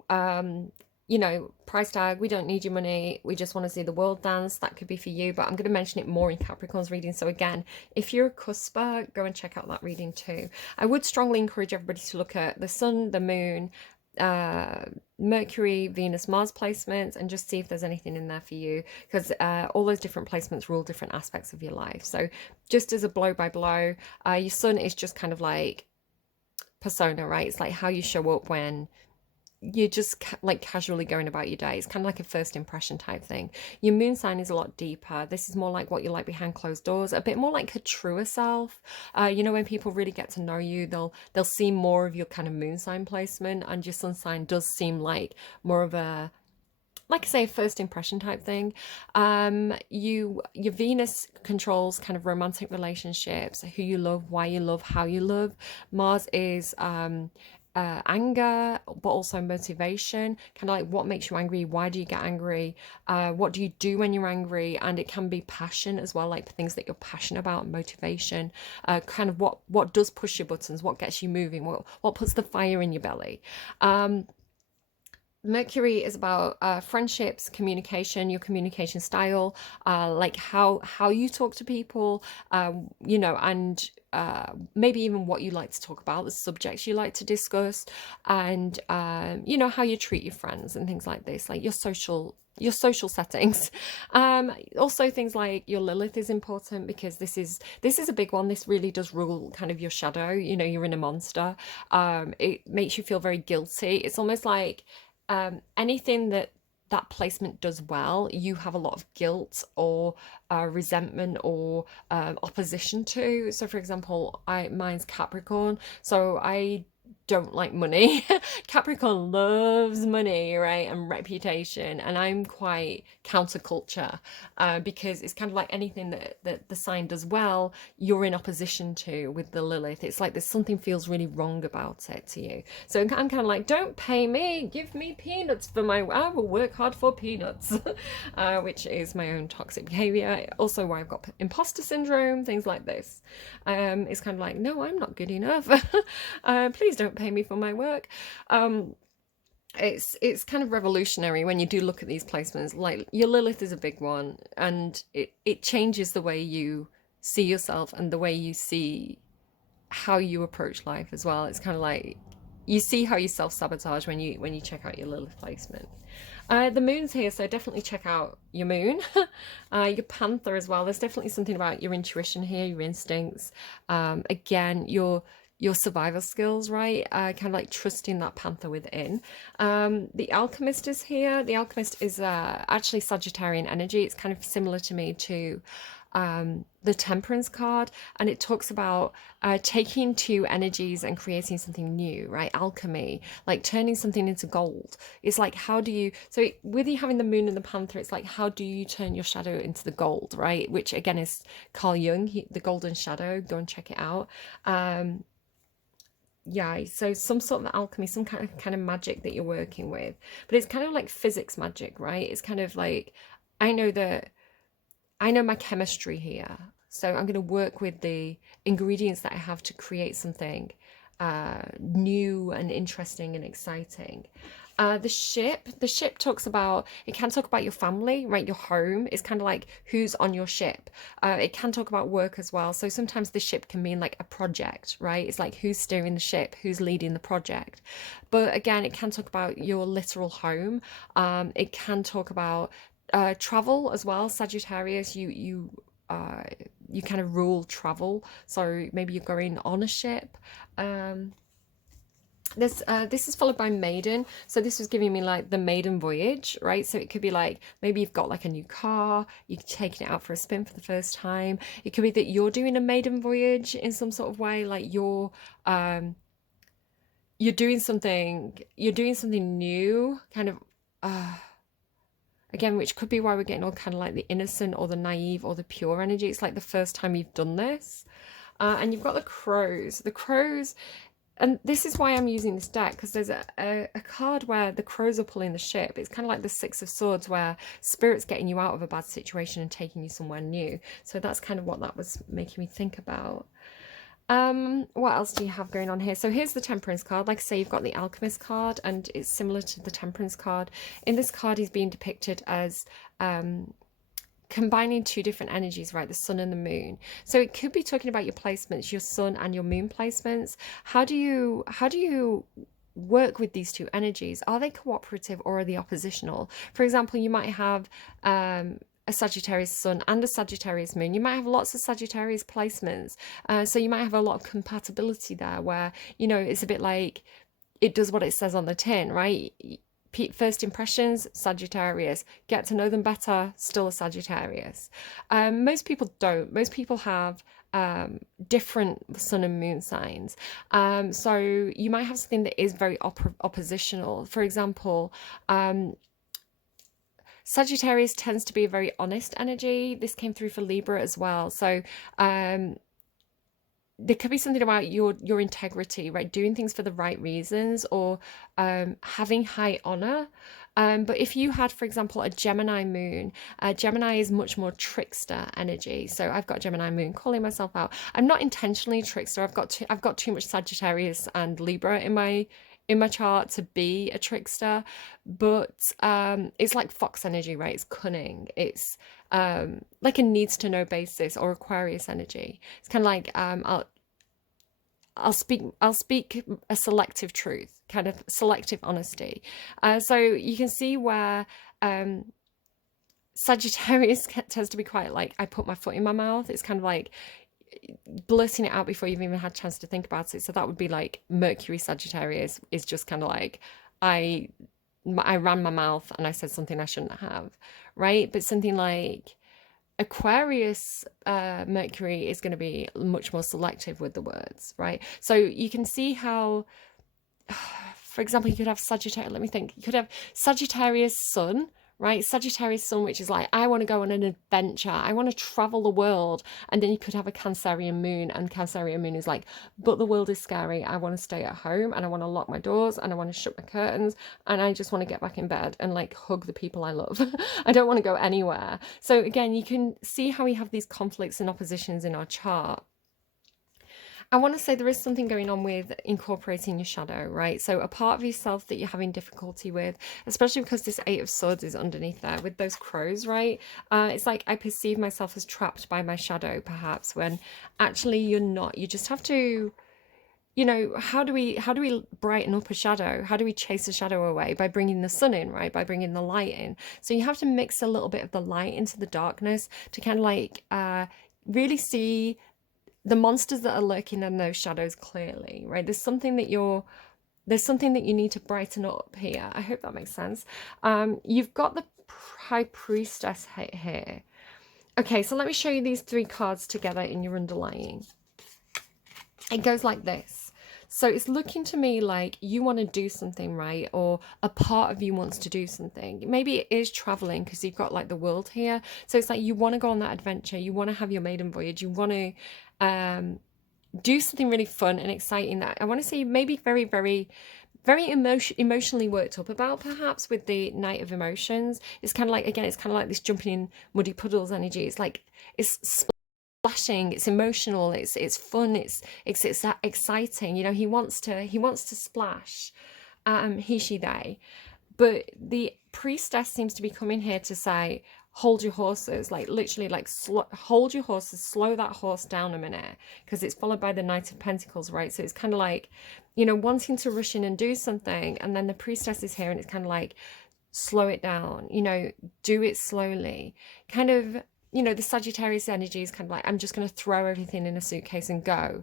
you know, price tag, we don't need your money. We just want to see the world dance. That could be for you, but I'm going to mention it more in Capricorn's reading. So again, if you're a cusper, go and check out that reading too. I would strongly encourage everybody to look at the sun, the moon, Mercury, Venus, Mars placements, and just see if there's anything in there for you, because all those different placements rule different aspects of your life. So just as a blow by blow, your sun is just kind of like persona, right? It's like how you show up when you're just like casually going about your day. It's kind of like a first impression type thing. Your moon sign is a lot deeper. This is more like what you like behind closed doors, a bit more like a truer self. You know, when people really get to know you, they'll see more of your kind of moon sign placement, and your sun sign does seem like more of a, like I say, first impression type thing. Your Venus controls kind of romantic relationships, who you love, why you love, how you love. Mars is anger, but also motivation, kind of like what makes you angry, why do you get angry, what do you do when you're angry, and it can be passion as well, like the things that you're passionate about, motivation, kind of what does push your buttons, what gets you moving, what puts the fire in your belly. Mercury is about friendships, communication, your communication style, like how you talk to people, you know, and maybe even what you like to talk about, the subjects you like to discuss, and you know, how you treat your friends and things like this, like your social settings. Also things like your Lilith is important, because this is a big one. This really does rule kind of your shadow. You know, you're in a monster. It makes you feel very guilty. It's almost like anything that placement does well, you have a lot of guilt or resentment or opposition to. So for example, mine's Capricorn, so I don't like money. Capricorn loves money, right, and reputation, and I'm quite counterculture, because it's kind of like anything that the sign does well, you're in opposition to with the Lilith. It's like there's something feels really wrong about it to you. So I'm kind of like, don't pay me, give me peanuts for my, I will work hard for peanuts, which is my own toxic behavior. Also why I've got imposter syndrome, things like this. It's kind of like, no, I'm not good enough. Please don't pay me for my work. It's kind of revolutionary when you do look at these placements. Like your Lilith is a big one, and it changes the way you see yourself and the way you see how you approach life as well. It's kind of like you see how you self-sabotage when you check out your Lilith placement. The moon's here, so definitely check out your moon. Your panther as well. There's definitely something about your intuition here, your instincts. Again, your survival skills, right? Kind of like trusting that panther within. The alchemist is here. The alchemist is actually Sagittarian energy. It's kind of similar to me to the temperance card, and it talks about taking two energies and creating something new, right? Alchemy, like turning something into gold. It's like, how do you, so with you having the moon and the panther, it's like, how do you turn your shadow into the gold, right? Which again is Carl Jung, the golden shadow. Go and check it out. Yeah, so some sort of alchemy, some kind of magic that you're working with, but it's kind of like physics magic, right? It's kind of like, I know that I know my chemistry here, so I'm going to work with the ingredients that I have to create something new and interesting and exciting. The ship talks about, it can talk about your family, right? Your home is kind of like who's on your ship. It can talk about work as well. So sometimes the ship can mean like a project, right? It's like who's steering the ship, who's leading the project. But again, it can talk about your literal home. It can talk about travel as well. Sagittarius, you kind of rule travel, so maybe you're going on a ship. um this is followed by maiden, so this was giving me like the maiden voyage, right? So it could be like maybe you've got like a new car, you're taking it out for a spin for the first time. It could be that you're doing a maiden voyage in some sort of way, like you're doing something new, kind of uh again, which could be why we're getting all kind of like the innocent or the naive or the pure energy. It's like the first time you've done this. And you've got the crows. The crows, and this is why I'm using this deck, because there's a card where the crows are pulling the ship. It's kind of like the Six of Swords, where Spirit's getting you out of a bad situation and taking you somewhere new. So that's kind of what that was making me think about. What else do you have going on here? So here's the Temperance card. Like I say, you've got the Alchemist card, and it's similar to the Temperance card. In this card, he's being depicted as combining two different energies, right? The sun and the moon. So it could be talking about your placements, your sun and your moon placements. How do you work with these two energies? Are they cooperative or are they oppositional? For example, you might have a Sagittarius sun and a Sagittarius moon. You might have lots of Sagittarius placements. So you might have a lot of compatibility there where, it's a bit like it does what it says on the tin, right? First impressions, Sagittarius. Get to know them better, still a Sagittarius. Most people don't. Most people have different sun and moon signs. So you might have something that is very oppositional. For example, Sagittarius tends to be a very honest energy. This came through for Libra as well. So there could be something about your integrity, right? Doing things for the right reasons, or having high honor. But if you had, for example, a Gemini moon, Gemini is much more trickster energy. So I've got Gemini moon, calling myself out. I'm not intentionally a trickster. I've got too much Sagittarius and Libra in my chart to be a trickster. But it's like fox energy, right? It's cunning. It's like a needs to know basis, or Aquarius energy. It's kind of like I'll speak a selective truth, kind of selective honesty. So you can see where Sagittarius tends to be quite like, I put my foot in my mouth. It's kind of like blurting it out before you've even had a chance to think about it. So that would be like Mercury Sagittarius is just kind of like, I ran my mouth and I said something I shouldn't have, right? But something like Aquarius Mercury is going to be much more selective with the words, right? So you can see how, for example, you could have Sagittarius, let me think, you could have Sagittarius Sun, right? Sagittarius Sun, which is like, I want to go on an adventure, I want to travel the world. And then you could have a Cancerian Moon, and Cancerian Moon is like, but the world is scary, I want to stay at home, and I want to lock my doors, and I want to shut my curtains, and I just want to get back in bed and like hug the people I love. I don't want to go anywhere. So again, you can see how we have these conflicts and oppositions in our chart. I want to say there is something going on with incorporating your shadow, right? So a part of yourself that you're having difficulty with, especially because this Eight of Swords is underneath there with those crows, right? It's like I perceive myself as trapped by my shadow, perhaps, when actually you're not. You just have to you know, how do we brighten up a shadow? How do we chase a shadow away? By bringing the sun in, right? By bringing the light in. So you have to mix a little bit of the light into the darkness to kind of like really see the monsters that are lurking in those shadows clearly, right? There's something that you need to brighten up here. I hope that makes sense. You've got the High Priestess here. Okay, so let me show you these three cards together in your underlying. It goes like this. So it's looking to me like you want to do something, right? Or a part of you wants to do something. Maybe it is traveling because you've got like the world here. So it's like you want to go on that adventure. You want to have your maiden voyage. You want to do something really fun and exciting that I want to say maybe very, very, very emotionally worked up about, perhaps with the Knight of Emotions. It's kind of like, again, it's kind of like this jumping in muddy puddles energy. It's like, it's splashing, it's emotional, it's fun, it's exciting. You know, he wants to splash, he, she, they. But the priestess seems to be coming here to say, hold your horses, like literally, like hold your horses, slow that horse down a minute, because it's followed by the Knight of Pentacles, right? So it's kind of like, you know, wanting to rush in and do something, and then the priestess is here, and it's kind of like, slow it down, you know, do it slowly, kind of. You know, the Sagittarius energy is kind of like, I'm just going to throw everything in a suitcase and go.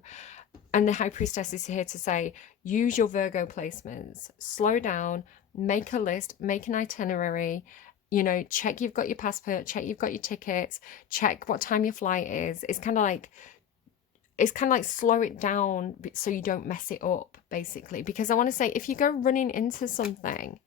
And the High Priestess is here to say, use your Virgo placements, slow down, make a list, make an itinerary, you know, check you've got your passport, check you've got your tickets, check what time your flight is. It's kind of like slow it down so you don't mess it up, basically. Because I want to say, if you go running into something,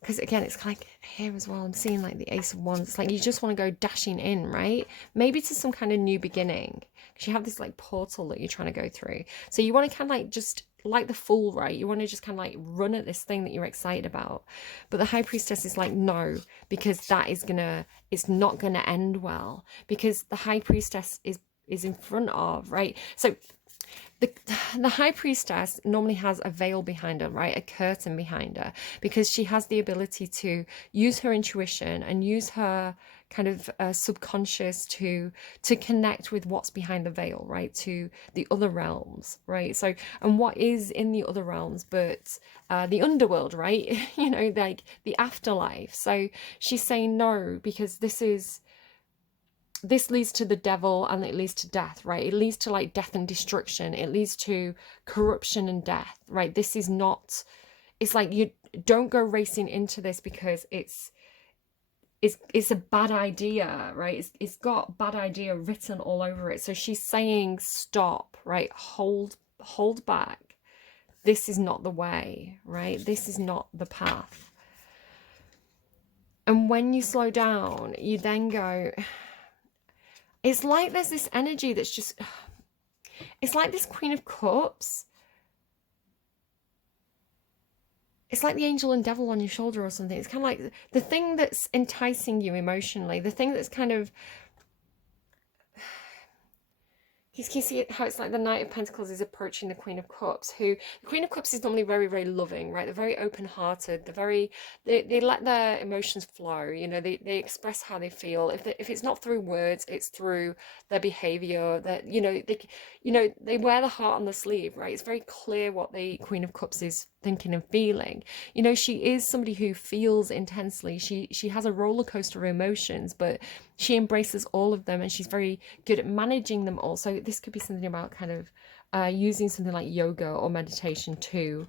because again, it's like here as well, I'm seeing like the Ace of Wands. It's like you just want to go dashing in, right? Maybe to some kind of new beginning, because you have this like portal that you're trying to go through. So you want to kind of like, just like the Fool, right? You want to just kind of like run at this thing that you're excited about. But the High Priestess is like, no, because it's not gonna end well, because the High Priestess is in front of, right? So the High Priestess normally has a veil behind her, right? A curtain behind her, because she has the ability to use her intuition and use her kind of subconscious to connect with what's behind the veil, right? To the other realms, right? So, and what is in the other realms, but the underworld, right? You know, like the afterlife. So she's saying no, because this leads to the devil, and it leads to death, right? It leads to like death and destruction. It leads to corruption and death, right? This is not, it's like, you don't go racing into this because it's a bad idea, right? It's got bad idea written all over it. So she's saying, stop, right? Hold back. This is not the way, right? This is not the path. And when you slow down, you then go, it's like there's this energy that's just, it's like this Queen of Cups. It's like the angel and devil on your shoulder or something. It's kind of like the thing that's enticing you emotionally, the thing that's kind of, you see how it's like the Knight of Pentacles is approaching the Queen of Cups, who, the Queen of Cups is normally very, very loving, right? They're very open-hearted. They let their emotions flow, you know, they express how they feel. If it's not through words, it's through their behavior, that, you know, they wear the heart on the sleeve, right? It's very clear what the Queen of Cups is thinking and feeling. You know, she is somebody who feels intensely. She has a roller coaster of emotions, but she embraces all of them, and she's very good at managing them all. So this could be something about kind of using something like yoga or meditation to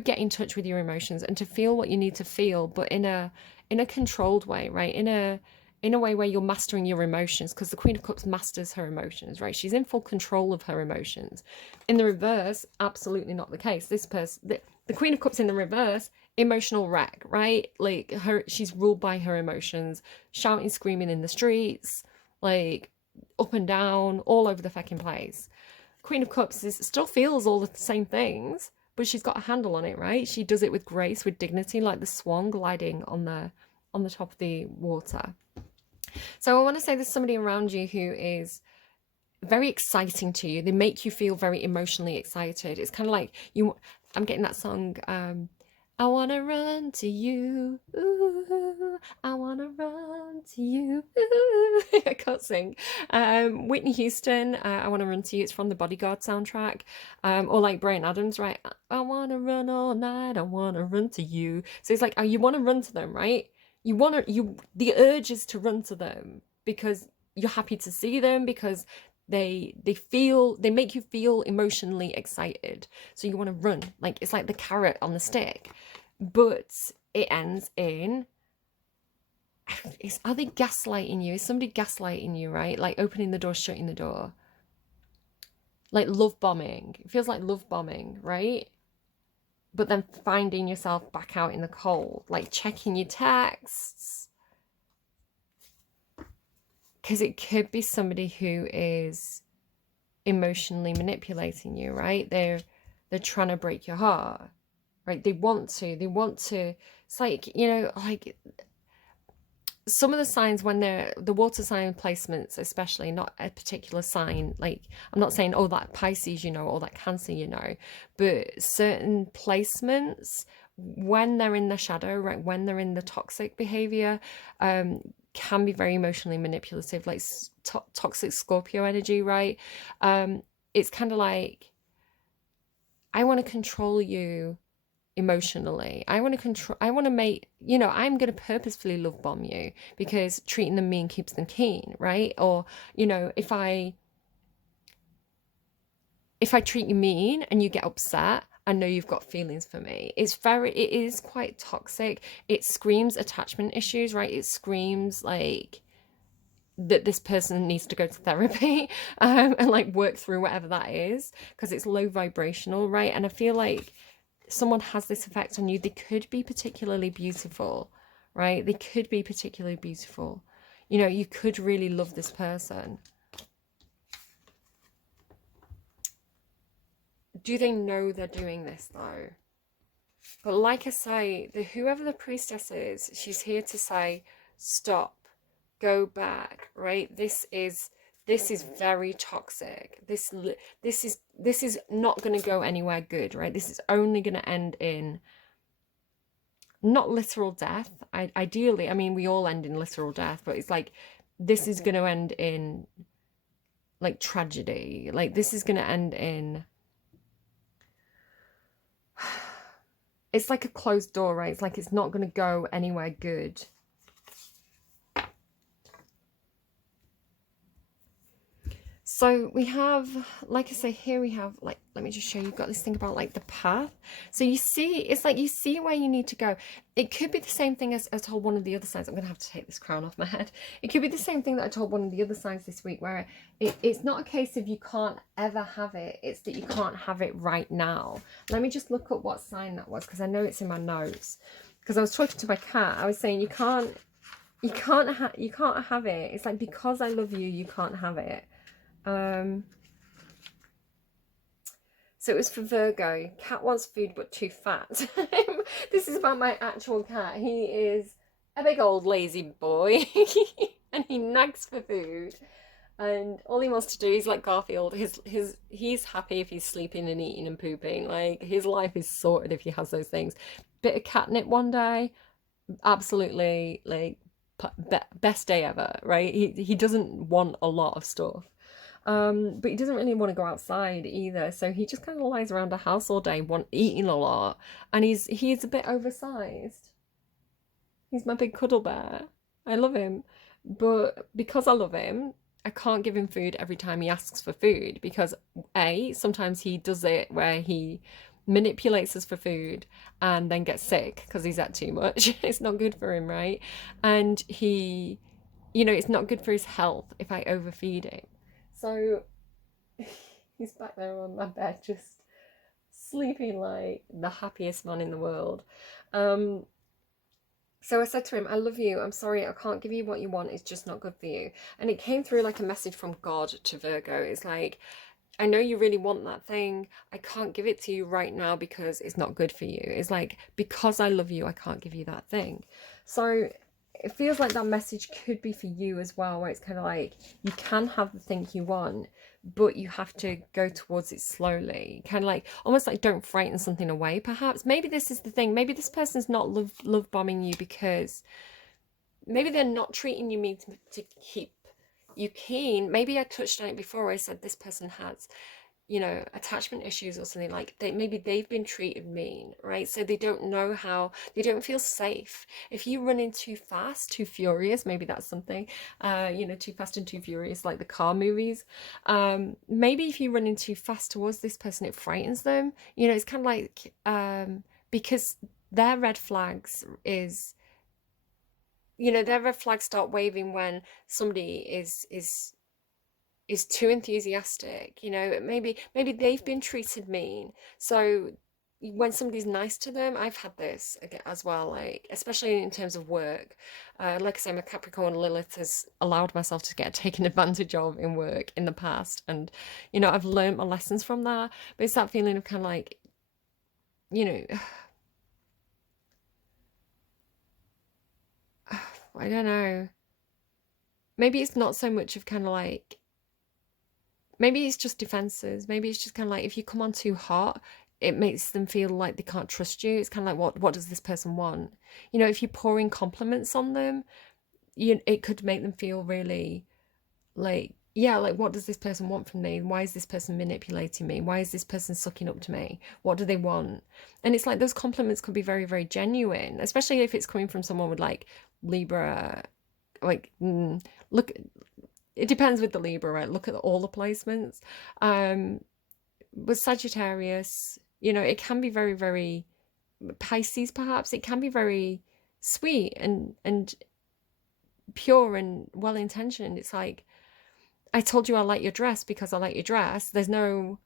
get in touch with your emotions and to feel what you need to feel, but in a controlled way, right? In a way where you're mastering your emotions, because the Queen of Cups masters her emotions, right? She's in full control of her emotions. In the reverse, absolutely not the case. This person, the Queen of Cups in the reverse, emotional wreck, right? Like she's ruled by her emotions, shouting, screaming in the streets, like up and down, all over the fucking place. Queen of Cups still feels all the same things, but she's got a handle on it, right? She does it with grace, with dignity, like the swan gliding on the top of the water. So I want to say there's somebody around you who is very exciting to you. They make you feel very emotionally excited. It's kind of like I'm getting that song, I wanna run to you, ooh, I wanna run to you, ooh. I can't sing. Whitney Houston, I wanna run to you. It's from the Bodyguard soundtrack. Or like Bryan Adams, right? I wanna run all night, I wanna run to you. So it's like, oh, you wanna run to them, right? The urge is to run to them because you're happy to see them, because they make you feel emotionally excited, so you want to run. Like, it's like the carrot on the stick, but it ends in, are they gaslighting you? Is somebody gaslighting you, right? Like opening the door, shutting the door, like love bombing. It feels like love bombing, right? But then finding yourself back out in the cold, like checking your texts, because it could be somebody who is emotionally manipulating you, right? They're trying to break your heart, right? They want to. It's like, you know, like some of the signs, when they're the water sign placements, especially, not a particular sign, like I'm not saying, oh, that Pisces, you know, or that Cancer, you know, but certain placements, when they're in the shadow, right, when they're in the toxic behavior, can be very emotionally manipulative, like toxic Scorpio energy, right? It's kind of like, I want to control you emotionally. I want to make, you know, I'm going to purposefully love bomb you because treating them mean keeps them keen, right? Or, you know, if I treat you mean and you get upset, I know you've got feelings for me. It is quite toxic. It screams attachment issues, right? It screams like that this person needs to go to therapy, and like work through whatever that is, because it's low vibrational, right? And I feel like someone has this effect on you. They could be particularly beautiful, right? They could be particularly beautiful. You know, you could really love this person. Do they know they're doing this though? But like I say, whoever the priestess is, she's here to say, stop, go back, right? This is very toxic. This is not going to go anywhere good, right? This is only going to end in, not literal death. Ideally, I mean, we all end in literal death, but it's like, this is going to end in like tragedy. Like, this is going to end in, it's like a closed door, right? It's like it's not going to go anywhere good. So we have, like I say, here we have, like, let me just show you, you've got this thing about like the path. So you see, it's like you see where you need to go. It could be the same thing as I told one of the other signs. I'm going to have to take this crown off my head. It could be the same thing that I told one of the other signs this week, where it's not a case of you can't ever have it. It's that you can't have it right now. Let me just look up what sign that was, because I know it's in my notes. Because I was talking to my cat. I was saying, you can't have it. It's like, because I love you, you can't have it. So it was for Virgo. Cat wants food but too fat. This is about my actual cat. He is a big old lazy boy and he nags for food. And all he wants to do is like Garfield. He's happy if he's sleeping and eating and pooping. Like, his life is sorted if he has those things. Bit of catnip one day, absolutely, like, best day ever, right? He doesn't want a lot of stuff. But he doesn't really want to go outside either, so he just kind of lies around the house all day, eating a lot, and he's a bit oversized. He's my big cuddle bear. I love him, but because I love him, I can't give him food every time he asks for food, because sometimes he does it where he manipulates us for food and then gets sick because he's had too much. It's not good for him, right? And he, you know, it's not good for his health if I overfeed him. So he's back there on my bed, just sleeping like the happiest man in the world. So I said to him, I love you. I'm sorry, I can't give you what you want. It's just not good for you. And it came through like a message from God to Virgo. It's like, I know you really want that thing. I can't give it to you right now because it's not good for you. It's like, because I love you, I can't give you that thing. So it feels like that message could be for you as well, where it's kind of like, you can have the thing you want, but you have to go towards it slowly, kind of like almost like don't frighten something away. Perhaps maybe this is the thing, maybe this person's not love bombing you because maybe they're not treating you mean to keep you keen. Maybe I touched on it before. I said this person has, you know, attachment issues or something, like maybe they've been treated mean, right? So they don't know how, they don't feel safe. If you run in too fast, too furious, maybe that's something, you know, Too Fast and Too Furious, like the car movies. Maybe if you run in too fast towards this person, it frightens them. You know, it's kind of like, because their red flags is, you know, their red flags start waving when somebody is too enthusiastic. You know, maybe they've been treated mean, so when somebody's nice to them, I've had this as well, like especially in terms of work. Like I say, my Capricorn Lilith has allowed myself to get taken advantage of in work in the past, and you know, I've learned my lessons from that. But it's that feeling of kind of like, you know, I don't know, maybe it's not so much of kind of like, maybe it's just defenses. Maybe it's just kind of like if you come on too hot, it makes them feel like they can't trust you. It's kind of like, what does this person want? You know, if you pour in compliments on them, it could make them feel really like, yeah, like what does this person want from me? Why is this person manipulating me? Why is this person sucking up to me? What do they want? And it's like those compliments could be very, very genuine, especially if it's coming from someone with like Libra, like look, it depends with the Libra, right? Look at all the placements. With Sagittarius, you know, it can be very, very Pisces, perhaps. It can be very sweet and pure and well intentioned. It's like, I told you I like your dress because I like your dress. There's no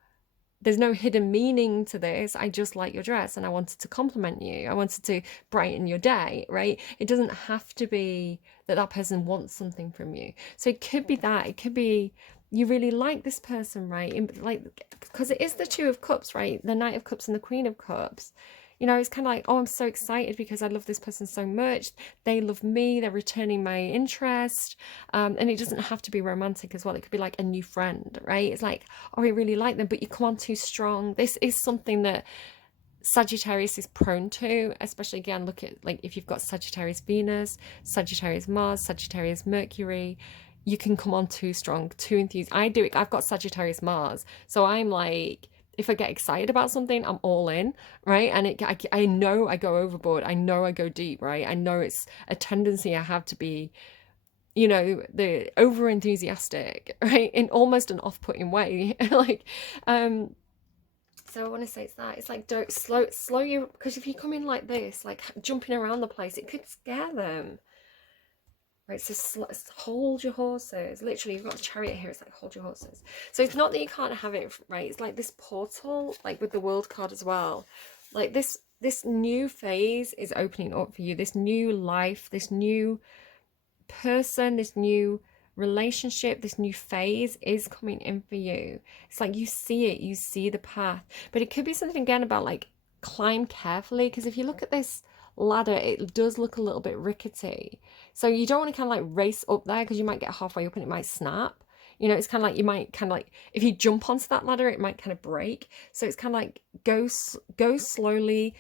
hidden meaning to this. I just like your dress and I wanted to compliment you. I wanted to brighten your day, right? It doesn't have to be that that person wants something from you. So it could be that. It could be you really like this person, right? Like, because it is the Two of Cups, right? The Knight of Cups and the Queen of Cups. You know, it's kind of like, oh, I'm so excited because I love this person so much. They love me. They're returning my interest. And it doesn't have to be romantic as well. It could be like a new friend, right? It's like, oh, I really like them, but you come on too strong. This is something that Sagittarius is prone to, especially again, look at like if you've got Sagittarius Venus, Sagittarius Mars, Sagittarius Mercury, you can come on too strong, too enthused. I do it. I've got Sagittarius Mars, so I'm like, if I get excited about something, I'm all in, right? And I know I go overboard. I know I go deep, right? I know it's a tendency I have to be, you know, the over enthusiastic, right? In almost an off-putting way. Like, so I want to say it's that. It's like, don't slow you, because if you come in like this, like jumping around the place, it could scare them. Right, so hold your horses. Literally, you've got a chariot here. It's like, hold your horses. So it's not that you can't have it, right? It's like this portal, like with the world card as well. Like this new phase is opening up for you. This new life, this new person, this new relationship, this new phase is coming in for you. It's like you see it, you see the path. But it could be something again about like climb carefully, because if you look at this ladder, it does look a little bit rickety. So you don't want to kind of like race up there because you might get halfway up and it might snap. You know, it's kind of like you might kind of like, if you jump onto that ladder, it might kind of break. So it's kind of like go slowly,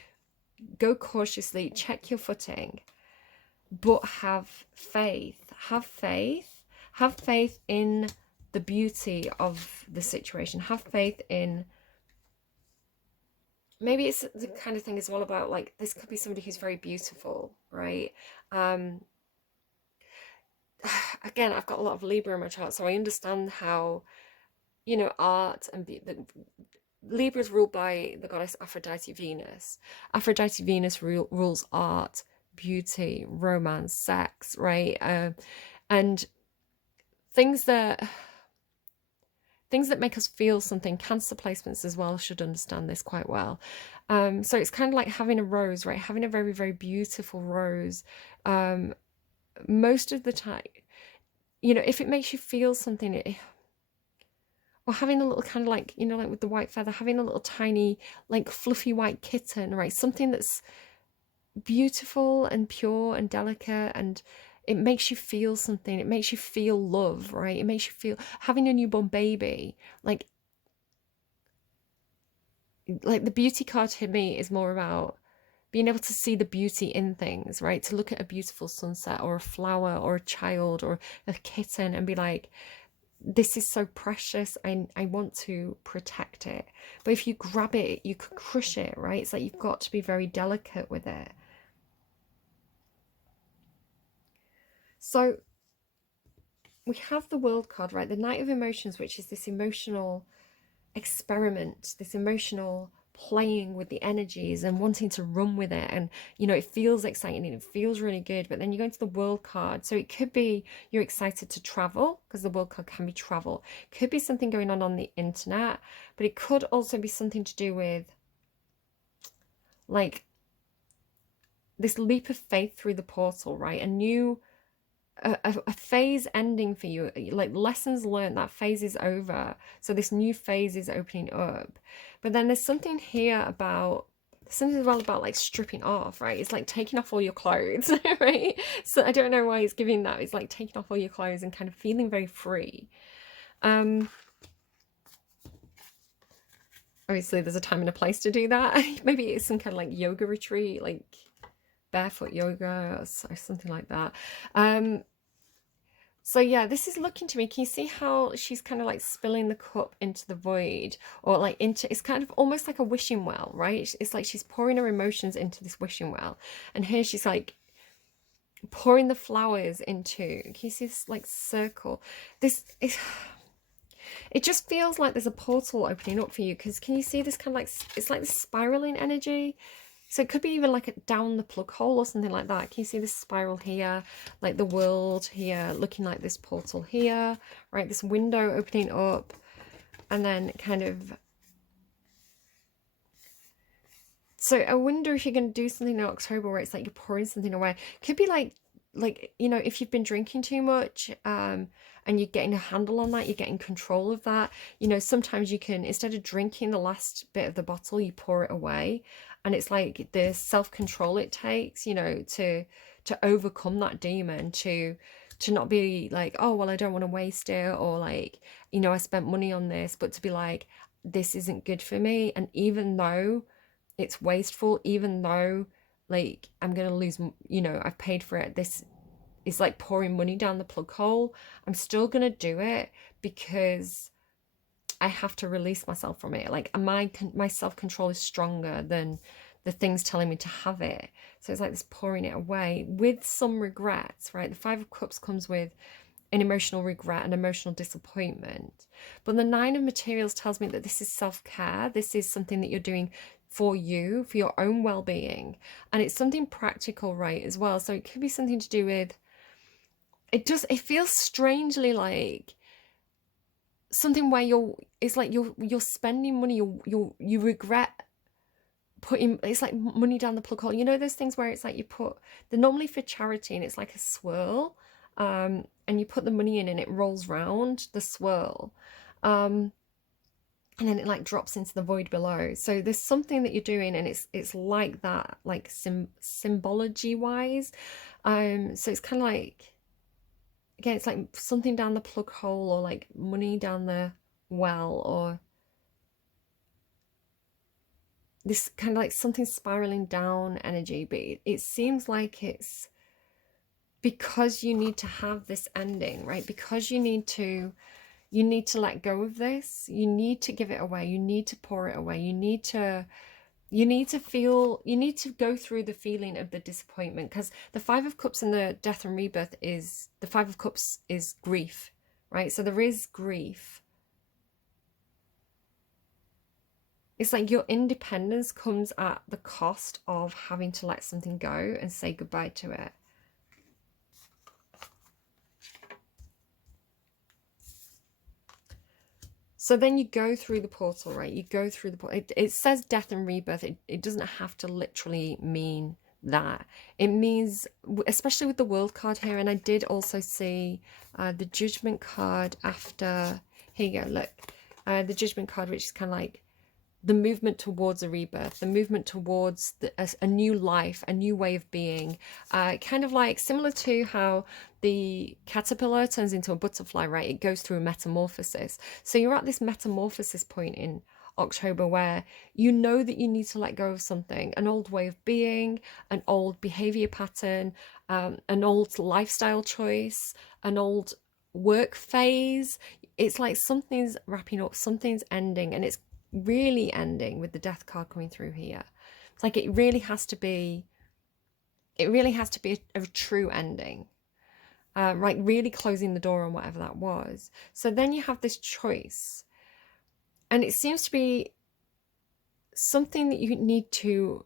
go cautiously, check your footing, but have faith. Have faith. Have faith in the beauty of the situation. Have faith in, maybe it's the kind of thing as well about like, this could be somebody who's very beautiful, right? Again, I've got a lot of Libra in my chart, so I understand how, you know, art and Libra is ruled by the goddess Aphrodite Venus. Aphrodite Venus rules art, beauty, romance, sex, right? And things that make us feel something. Cancer placements as well should understand this quite well. So it's kind of like having a rose, right? Having a very, very beautiful rose. Most of the time, you know, if it makes you feel something, or having a little kind of like, you know, like with the white feather, having a little tiny, like fluffy white kitten, right? Something that's beautiful and pure and delicate, and it makes you feel something. It makes you feel love, right? It makes you feel having a newborn baby. Like the beauty card to me is more about being able to see the beauty in things, right? To look at a beautiful sunset or a flower or a child or a kitten and be like, this is so precious. I want to protect it. But if you grab it, you could crush it, right? It's like you've got to be very delicate with it. So we have the World card, right? The Knight of Emotions, which is this emotional experiment, this emotional playing with the energies and wanting to run with it. And, you know, it feels exciting and it feels really good. But then you go into the World card. So it could be you're excited to travel, because the World card can be travel. Could be something going on the internet, but it could also be something to do with like this leap of faith through the portal, right? A phase ending for you, like lessons learned, that phase is over, so this new phase is opening up. But then there's something here about like stripping off, right? It's like taking off all your clothes, right? So I don't know why it's giving that. It's like taking off all your clothes and kind of feeling very free. Obviously there's a time and a place to do that. Maybe it's some kind of like yoga retreat, like barefoot yoga or something like that. So yeah, this is looking to me. Can you see how she's kind of like spilling the cup into the void, or like into, it's kind of almost like a wishing well, right? It's like she's pouring her emotions into this wishing well. And here she's like pouring the flowers into, can you see this like circle? This is, it just feels like there's a portal opening up for you, because can you see this kind of like, it's like this spiraling energy. So it could be even like a down the plug hole or something like that. Can you see this spiral here? Like the world here, looking like this portal here, right? This window opening up, and then kind of... So I wonder if you're going to do something in October where it's like you're pouring something away. Could be like, you know, if you've been drinking too much, and you're getting a handle on that, you're getting control of that. You know, sometimes you can, instead of drinking the last bit of the bottle, you pour it away. And it's like the self-control it takes, you know, to overcome that demon, to not be like, oh, well, I don't want to waste it, or like, you know, I spent money on this, but to be like, this isn't good for me. And even though it's wasteful, even though like I'm gonna lose, you know, I've paid for it, this is like pouring money down the plug hole, I'm still gonna do it because I have to release myself from it. Like my self-control is stronger than the things telling me to have it. So it's like this pouring it away with some regrets, right? The Five of Cups comes with an emotional regret and emotional disappointment. But the Nine of Materials tells me that this is self-care. This is something that you're doing for you, for your own well-being. And it's something practical, right, as well. So it could be something to do with, it feels strangely like something where it's like you're spending money, you regret putting, it's like money down the plug hole. You know those things where it's like they're normally for charity, and it's like a swirl, and you put the money in and it rolls round the swirl, and then it like drops into the void below. So there's something that you're doing, and it's like that, like symbology wise. So it's kind of like, again, it's like something down the plug hole, or like money down the well, or this kind of like something spiraling down energy. But it seems like it's because you need to have this ending, right? Because you need to let go of this. You need to give it away. You need to pour it away. You need to go through the feeling of the disappointment, because the Five of Cups and the Death and Rebirth is, the Five of Cups is grief, right? So there is grief. It's like your independence comes at the cost of having to let something go and say goodbye to it. So then you go through the portal, right? You go through the portal. It says death and rebirth. It doesn't have to literally mean that. It means, especially with the world card here, and I did also see the judgment card after. Here you go, look. The judgment card, which is kind of like the movement towards a rebirth, the movement towards a new life, a new way of being, kind of like similar to how the caterpillar turns into a butterfly, right? It goes through a metamorphosis. So you're at this metamorphosis point in October where you know that you need to let go of something, an old way of being, an old behavior pattern, an old lifestyle choice, an old work phase. It's like something's wrapping up, something's ending, and it's really ending with the death card coming through here. It's like it really has to be a true ending, right? Really closing the door on whatever that was. So then you have this choice, and it seems to be something that you need to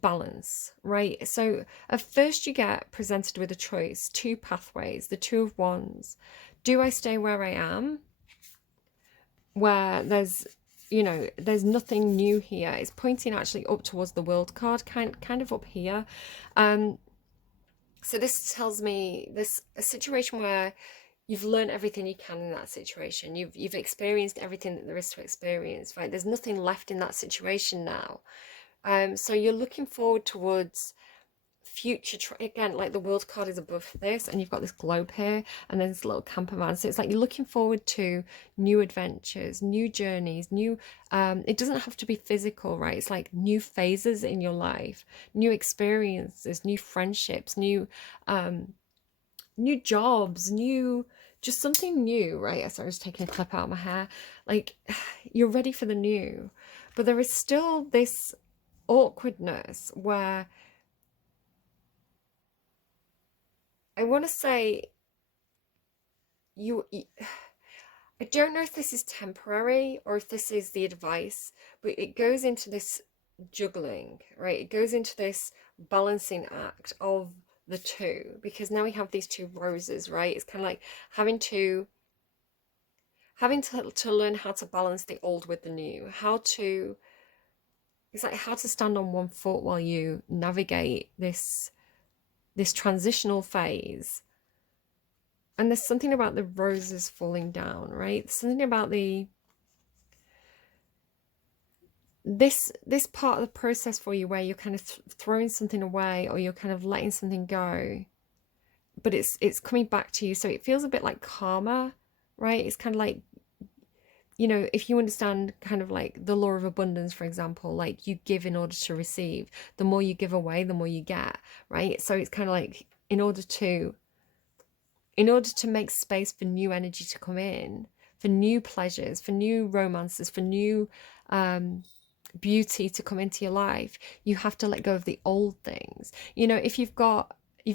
balance, right? So at first you get presented with a choice, two pathways, the Two of Wands. Do I stay where I am, where there's nothing new here? It's pointing actually up towards the World card, kind of up here. So this tells me this a situation where you've learned everything you can in that situation. You've experienced everything that there is to experience, right? There's nothing left in that situation now. So you're looking forward towards future, again, like the World card is above this, and you've got this globe here, and then this little camper van. So it's like you're looking forward to new adventures, new journeys, new. It doesn't have to be physical, right? It's like new phases in your life, new experiences, new friendships, new jobs, new, just something new, right? So I was taking a clip out of my hair. Like, you're ready for the new, but there is still this awkwardness where I want to say you I don't know if this is temporary or if this is the advice, but it goes into this juggling, right? It goes into this balancing act of the two, because now we have these two roses, right? It's kind of like having to learn how to balance the old with the new, it's like how to stand on one foot while you navigate this transitional phase. And there's something about the roses falling down, right? There's something about this part of the process for you where you're kind of throwing something away, or you're kind of letting something go, but it's coming back to you. So it feels a bit like karma, right? It's kind of like, if you understand kind of like the law of abundance, for example, like you give in order to receive. The more you give away, the more you get, right? So it's kind of like in order to make space for new energy to come in, for new pleasures, for new romances, for new beauty to come into your life, you have to let go of the old things. If you've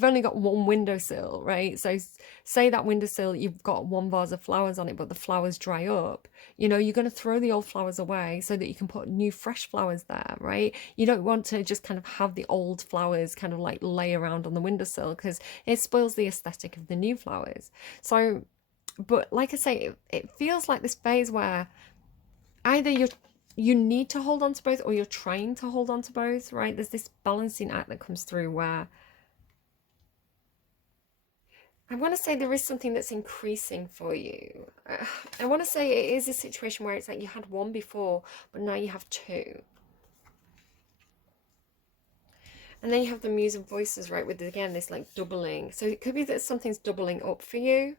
only got one windowsill, right? So say that windowsill, you've got one vase of flowers on it, but the flowers dry up. You're going to throw the old flowers away so that you can put new fresh flowers there, right? You don't want to just kind of have the old flowers kind of like lay around on the windowsill, because it spoils the aesthetic of the new flowers. So, but like I say, it feels like this phase where either you need to hold on to both, or you're trying to hold on to both, right? There's this balancing act that comes through where I want to say there is something that's increasing for you. I want to say it is a situation where it's like you had one before, but now you have two. And then you have the Muse of Voices, right, with, again, this like doubling. So it could be that something's doubling up for you.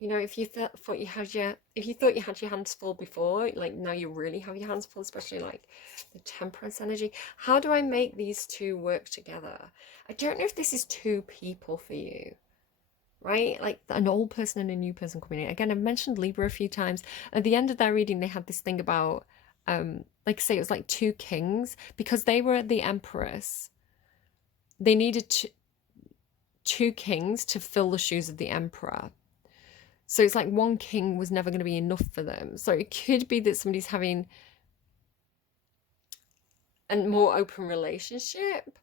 If you thought you had your hands full before, like now you really have your hands full, especially like the Temperance energy. How do I make these two work together? I don't know if this is two people for you, right? Like an old person and a new person coming in. Again, I've mentioned Libra a few times. At the end of their reading, they had this thing about, like I say, it was like two kings, because they were the empress. They needed two kings to fill the shoes of the emperor. So it's like one king was never going to be enough for them. So it could be that somebody's having a more open relationship.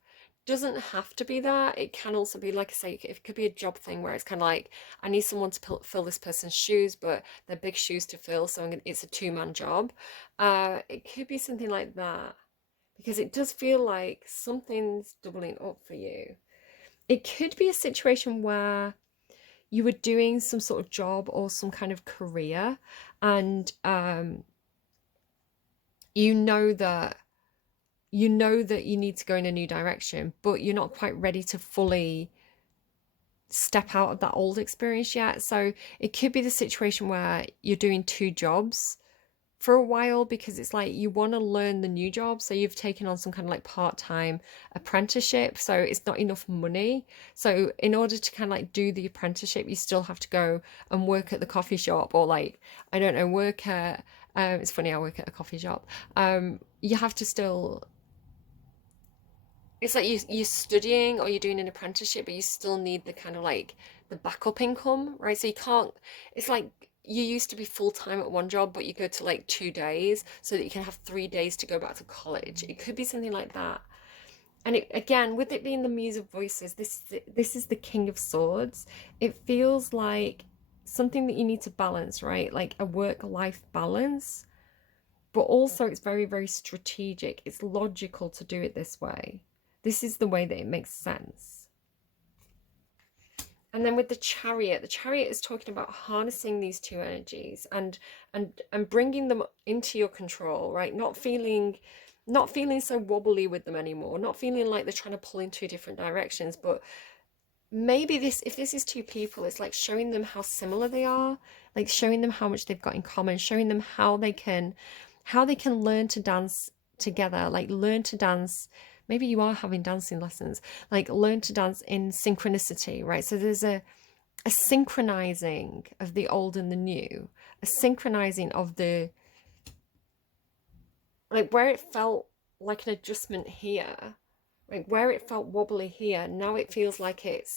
Doesn't have to be that. It can also be, like I say, it could be a job thing where it's kind of like, I need someone to fill this person's shoes, but they're big shoes to fill, so it's a two-man job. It could be something like that, because it does feel like something's doubling up for you. It could be a situation where you were doing some sort of job or some kind of career, and you know that you need to go in a new direction, but you're not quite ready to fully step out of that old experience yet. So it could be the situation where you're doing two jobs for a while because it's like you want to learn the new job. So you've taken on some kind of like part-time apprenticeship. So it's not enough money. So in order to kind of like do the apprenticeship, you still have to go and work at the coffee shop or like, I don't know, work at, it's funny, I work at a coffee shop. You have to still, it's like you're studying or you're doing an apprenticeship, but you still need the kind of like the backup income, right? So you can't, it's like you used to be full time at one job, but you go to like 2 days so that you can have 3 days to go back to college. It could be something like that. And it, again, with it being the Muse of Voices, this is the King of Swords. It feels like something that you need to balance, right? Like a work-life balance, but also it's very, very strategic. It's logical to do it this way. This is the way that it makes sense. And then with the chariot is talking about harnessing these two energies and bringing them into your control, right? Not feeling so wobbly with them anymore, not feeling like they're trying to pull in two different directions, but maybe this, if this is two people, it's like showing them how similar they are, like showing them how much they've got in common, showing them how they can learn to dance together, like learn to dance. Maybe you are having dancing lessons, like learn to dance in synchronicity, right? So there's a synchronizing of the old and the new, a synchronizing of the, like where it felt like an adjustment here, like where it felt wobbly here, now it feels like it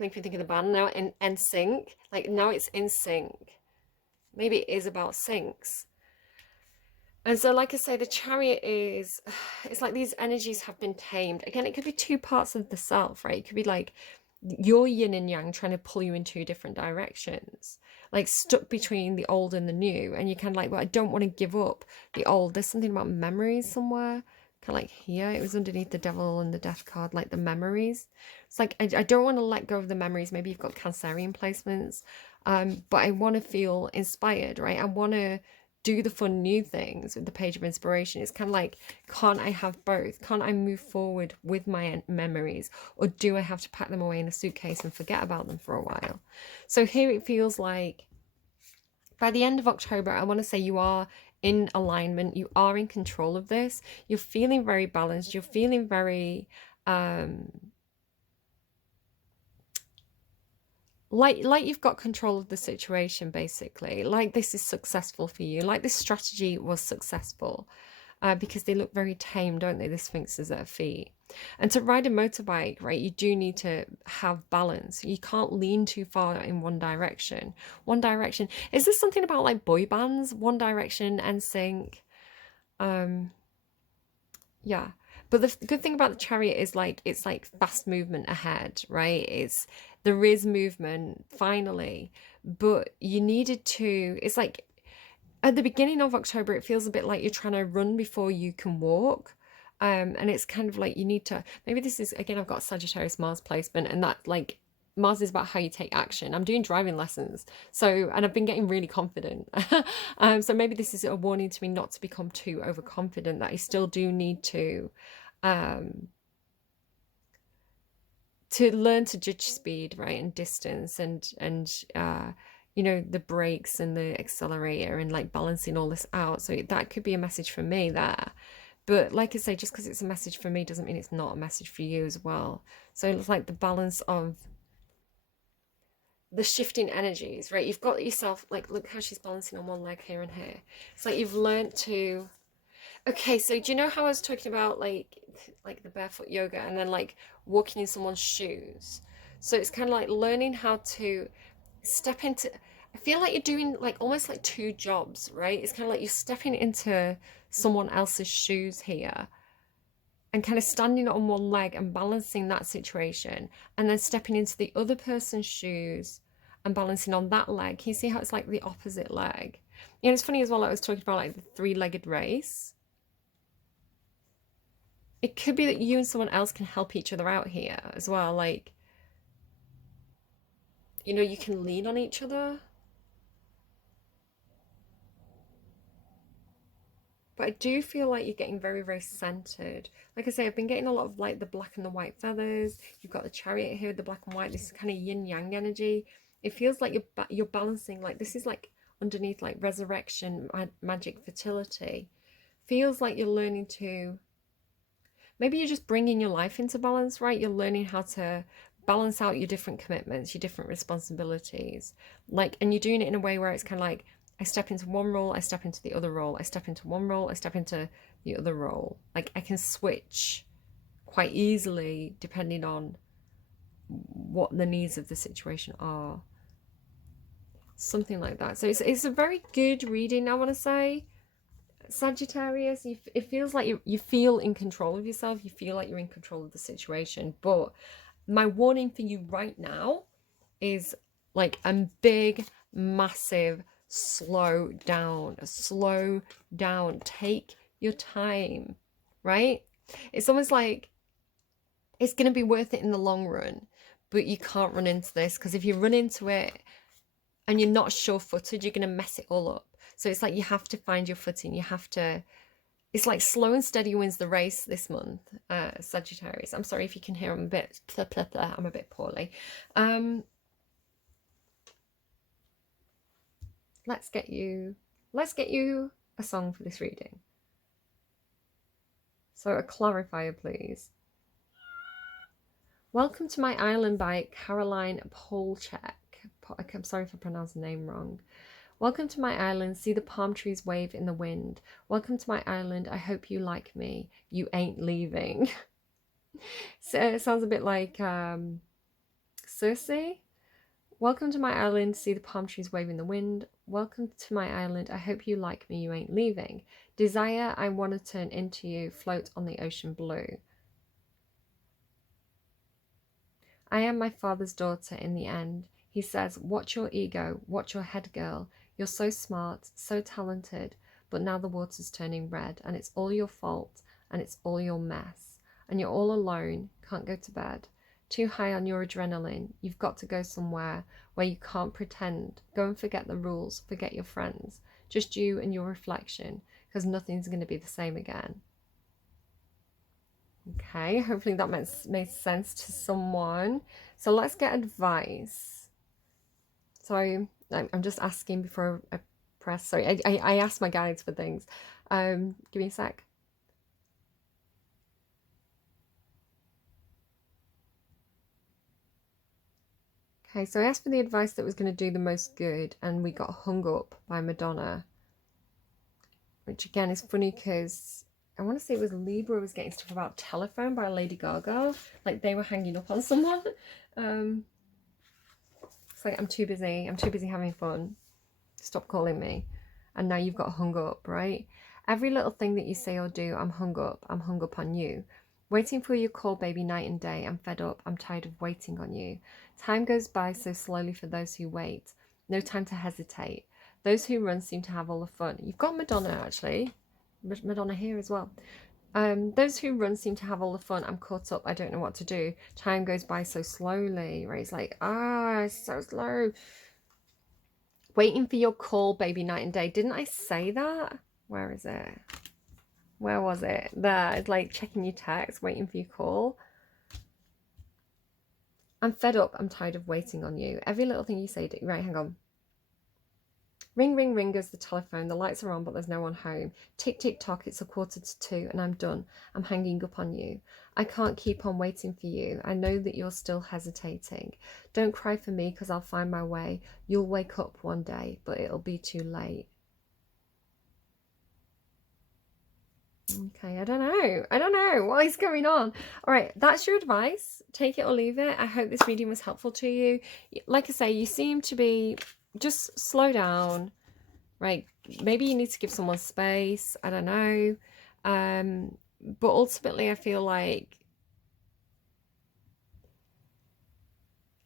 makes me think of the band now in sync, like now it's in sync. Maybe it is about syncs. And so, like I say, the chariot is, it's like these energies have been tamed. Again, it could be two parts of the self, right? It could be like your yin and yang trying to pull you in two different directions, like stuck between the old and the new. And you're kind of like, well, I don't want to give up the old. There's something about memories somewhere, kind of like here. It was underneath the devil and the death card, like the memories. It's like, I don't want to let go of the memories. Maybe you've got Cancerian placements, but I want to feel inspired, right? I want to do the fun new things with the page of inspiration. It's kind of like, can't I have both? Can't I move forward with my memories, or do I have to pack them away in a suitcase and forget about them for a while? So here it feels like by the end of October, I want to say you are in alignment, you are in control of this, you're feeling very balanced, you're feeling very like you've got control of the situation, basically, like this is successful for you, like this strategy was successful, because they look very tame, don't they, the sphinxes at feet. And to ride a motorbike, right, you do need to have balance. You can't lean too far in one direction. Is this something about like boy bands, One Direction and Sync? Yeah. But the good thing about the chariot is like it's like fast movement ahead, right? It's there is movement finally, but you needed to, it's like at the beginning of October it feels a bit like you're trying to run before you can walk. And it's kind of like you need to, maybe this is, again, I've got Sagittarius Mars placement, and that like Mars is about how you take action. I'm doing driving lessons, so, and I've been getting really confident. So maybe this is a warning to me not to become too overconfident, that I still do need um, to learn to judge speed, right, and distance, and you know, the brakes and the accelerator, and like balancing all this out. So that could be a message for me there. But like I say, just because it's a message for me doesn't mean it's not a message for you as well. So it's like the balance of the shifting energies, right? You've got yourself, like, look how she's balancing on one leg here and here. It's like you've learned to, okay, so do you know how I was talking about like the barefoot yoga and then like walking in someone's shoes? So it's kind of like learning how to step into, I feel like you're doing like almost like two jobs, right? It's kind of like you're stepping into someone else's shoes here and kind of standing on one leg and balancing that situation, and then stepping into the other person's shoes and balancing on that leg. Can you see how it's like the opposite leg? You know, it's funny as well, I was talking about like the three-legged race. It could be that you and someone else can help each other out here as well. Like, you know, you can lean on each other. but I do feel like you're getting very, very centered. Like I say, I've been getting a lot of like the black and the white feathers. You've got the chariot here, the black and white. This is kind of yin yang energy. It feels like you're balancing. Like this is like underneath like resurrection, magic, fertility. Feels like you're learning to. Maybe you're just bringing your life into balance, right? You're learning how to balance out your different commitments, your different responsibilities. Like, and you're doing it in a way where it's kind of like, I step into one role, I step into the other role, I step into one role, I step into the other role. Like I can switch quite easily depending on what the needs of the situation are. Something like that. So it's a very good reading, I want to say. Sagittarius, it feels like you feel in control of yourself. You feel like you're in control of the situation. But my warning for you right now is like a big, massive slow down. Slow down. Take your time, right? It's almost like it's going to be worth it in the long run, but you can't run into this, because if you run into it and you're not sure-footed, you're going to mess it all up. So it's like you have to find your footing. You have to, it's like slow and steady wins the race this month, Sagittarius. I'm sorry if you can hear I'm a bit, I'm a bit poorly. Let's get you a song for this reading. So a clarifier, please. Welcome to My Island by Caroline Polchek. I'm sorry if I pronounced the name wrong. Welcome to my island, see the palm trees wave in the wind. Welcome to my island, I hope you like me, you ain't leaving. So it sounds a bit like Circe. Welcome to my island, see the palm trees wave in the wind. Welcome to my island, I hope you like me, you ain't leaving. Desire, I want to turn into you, float on the ocean blue. I am my father's daughter in the end. He says, watch your ego, watch your head, girl. You're so smart, so talented, but now the water's turning red, and it's all your fault, and it's all your mess. And you're all alone, can't go to bed. Too high on your adrenaline, you've got to go somewhere where you can't pretend. Go and forget the rules, forget your friends. Just you and your reflection, because nothing's going to be the same again. Okay, hopefully that made sense to someone. So let's get advice. Sorry, I'm just asking before I press. Sorry, I ask my guides for things. Give me a sec. Okay, so I asked for the advice that was going to do the most good, and we got Hung Up by Madonna. Which again is funny because I want to say it was Libra was getting stuff about Telephone by Lady Gaga. Like they were hanging up on someone. It's like, I'm too busy having fun. Stop calling me. And now you've got hung up, right? Every little thing that you say or do, I'm hung up on you. Waiting for your call, baby, night and day. I'm fed up, I'm tired of waiting on you. Time goes by so slowly for those who wait. No time to hesitate. Those who run seem to have all the fun. You've got Madonna, actually. Madonna here as well. Those who run seem to have all the fun. I'm caught up, I don't know what to do. Time goes by so slowly, right? It's like, it's so slow. Waiting for your call, baby, night and day. Didn't I say that? Where is it? Where was it? There. It's like checking your text, waiting for your call. I'm fed up, I'm tired of waiting on you. Every little thing you say, right, hang on. Ring, ring, ring goes the telephone. The lights are on, but there's no one home. Tick, tick, tock, it's 1:45, and I'm done. I'm hanging up on you. I can't keep on waiting for you. I know that you're still hesitating. Don't cry for me, because I'll find my way. You'll wake up one day, but it'll be too late. Okay, I don't know. What is going on? All right, that's your advice. Take it or leave it. I hope this reading was helpful to you. Like I say, you seem to be... Just slow down, right? Maybe you need to give someone space. I don't know. But ultimately, I feel like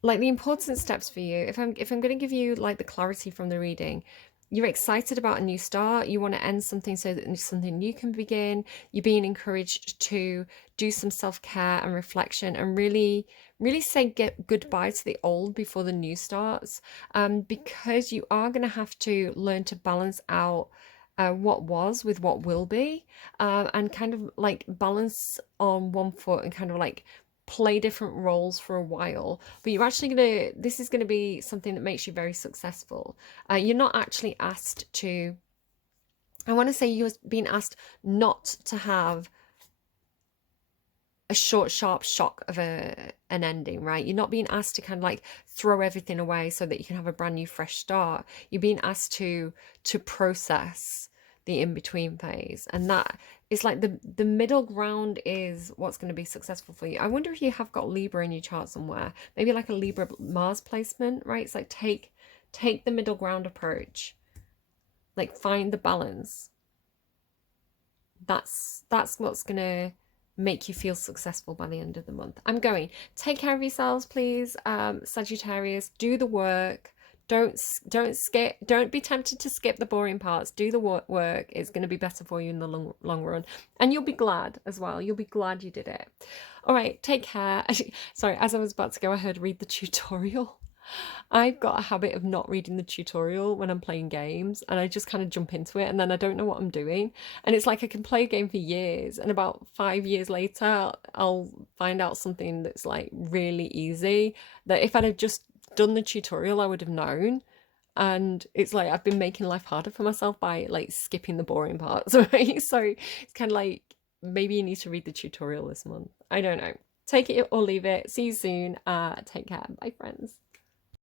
the important steps for you, if I'm going to give you like the clarity from the reading, you're excited about a new start. You want to end something so that something new can begin. You're being encouraged to do some self-care and reflection and really say goodbye to the old before the new starts, because you are going to have to learn to balance out what was with what will be, and kind of like balance on one foot and kind of like play different roles for a while. But you're actually gonna, this is gonna be something that makes you very successful. You're not actually asked to, I want to say you're being asked not to have a short, sharp shock of an ending, right? You're not being asked to kind of like throw everything away so that you can have a brand new, fresh start. You're being asked to process the in between phase, and that is like the middle ground is what's going to be successful for you. I wonder if you have got Libra in your chart somewhere, maybe like a Libra Mars placement, right? It's like take the middle ground approach, like find the balance. That's what's gonna make you feel successful by the end of the month. I'm going. Take care of yourselves, please. Sagittarius, do the work. Don't skip. Don't be tempted to skip the boring parts. Do the work. It's going to be better for you in the long run, and you'll be glad as well. You'll be glad you did it. All right. Take care. Sorry, as I was about to go, I heard read the tutorial. I've got a habit of not reading the tutorial when I'm playing games, and I just kind of jump into it and then I don't know what I'm doing. And it's like I can play a game for years, and about 5 years later, I'll find out something that's like really easy that if I'd have just done the tutorial, I would have known. And it's like I've been making life harder for myself by like skipping the boring parts, right? So it's kind of like maybe you need to read the tutorial this month. I don't know. Take it or leave it. See you soon. Take care. Bye, friends.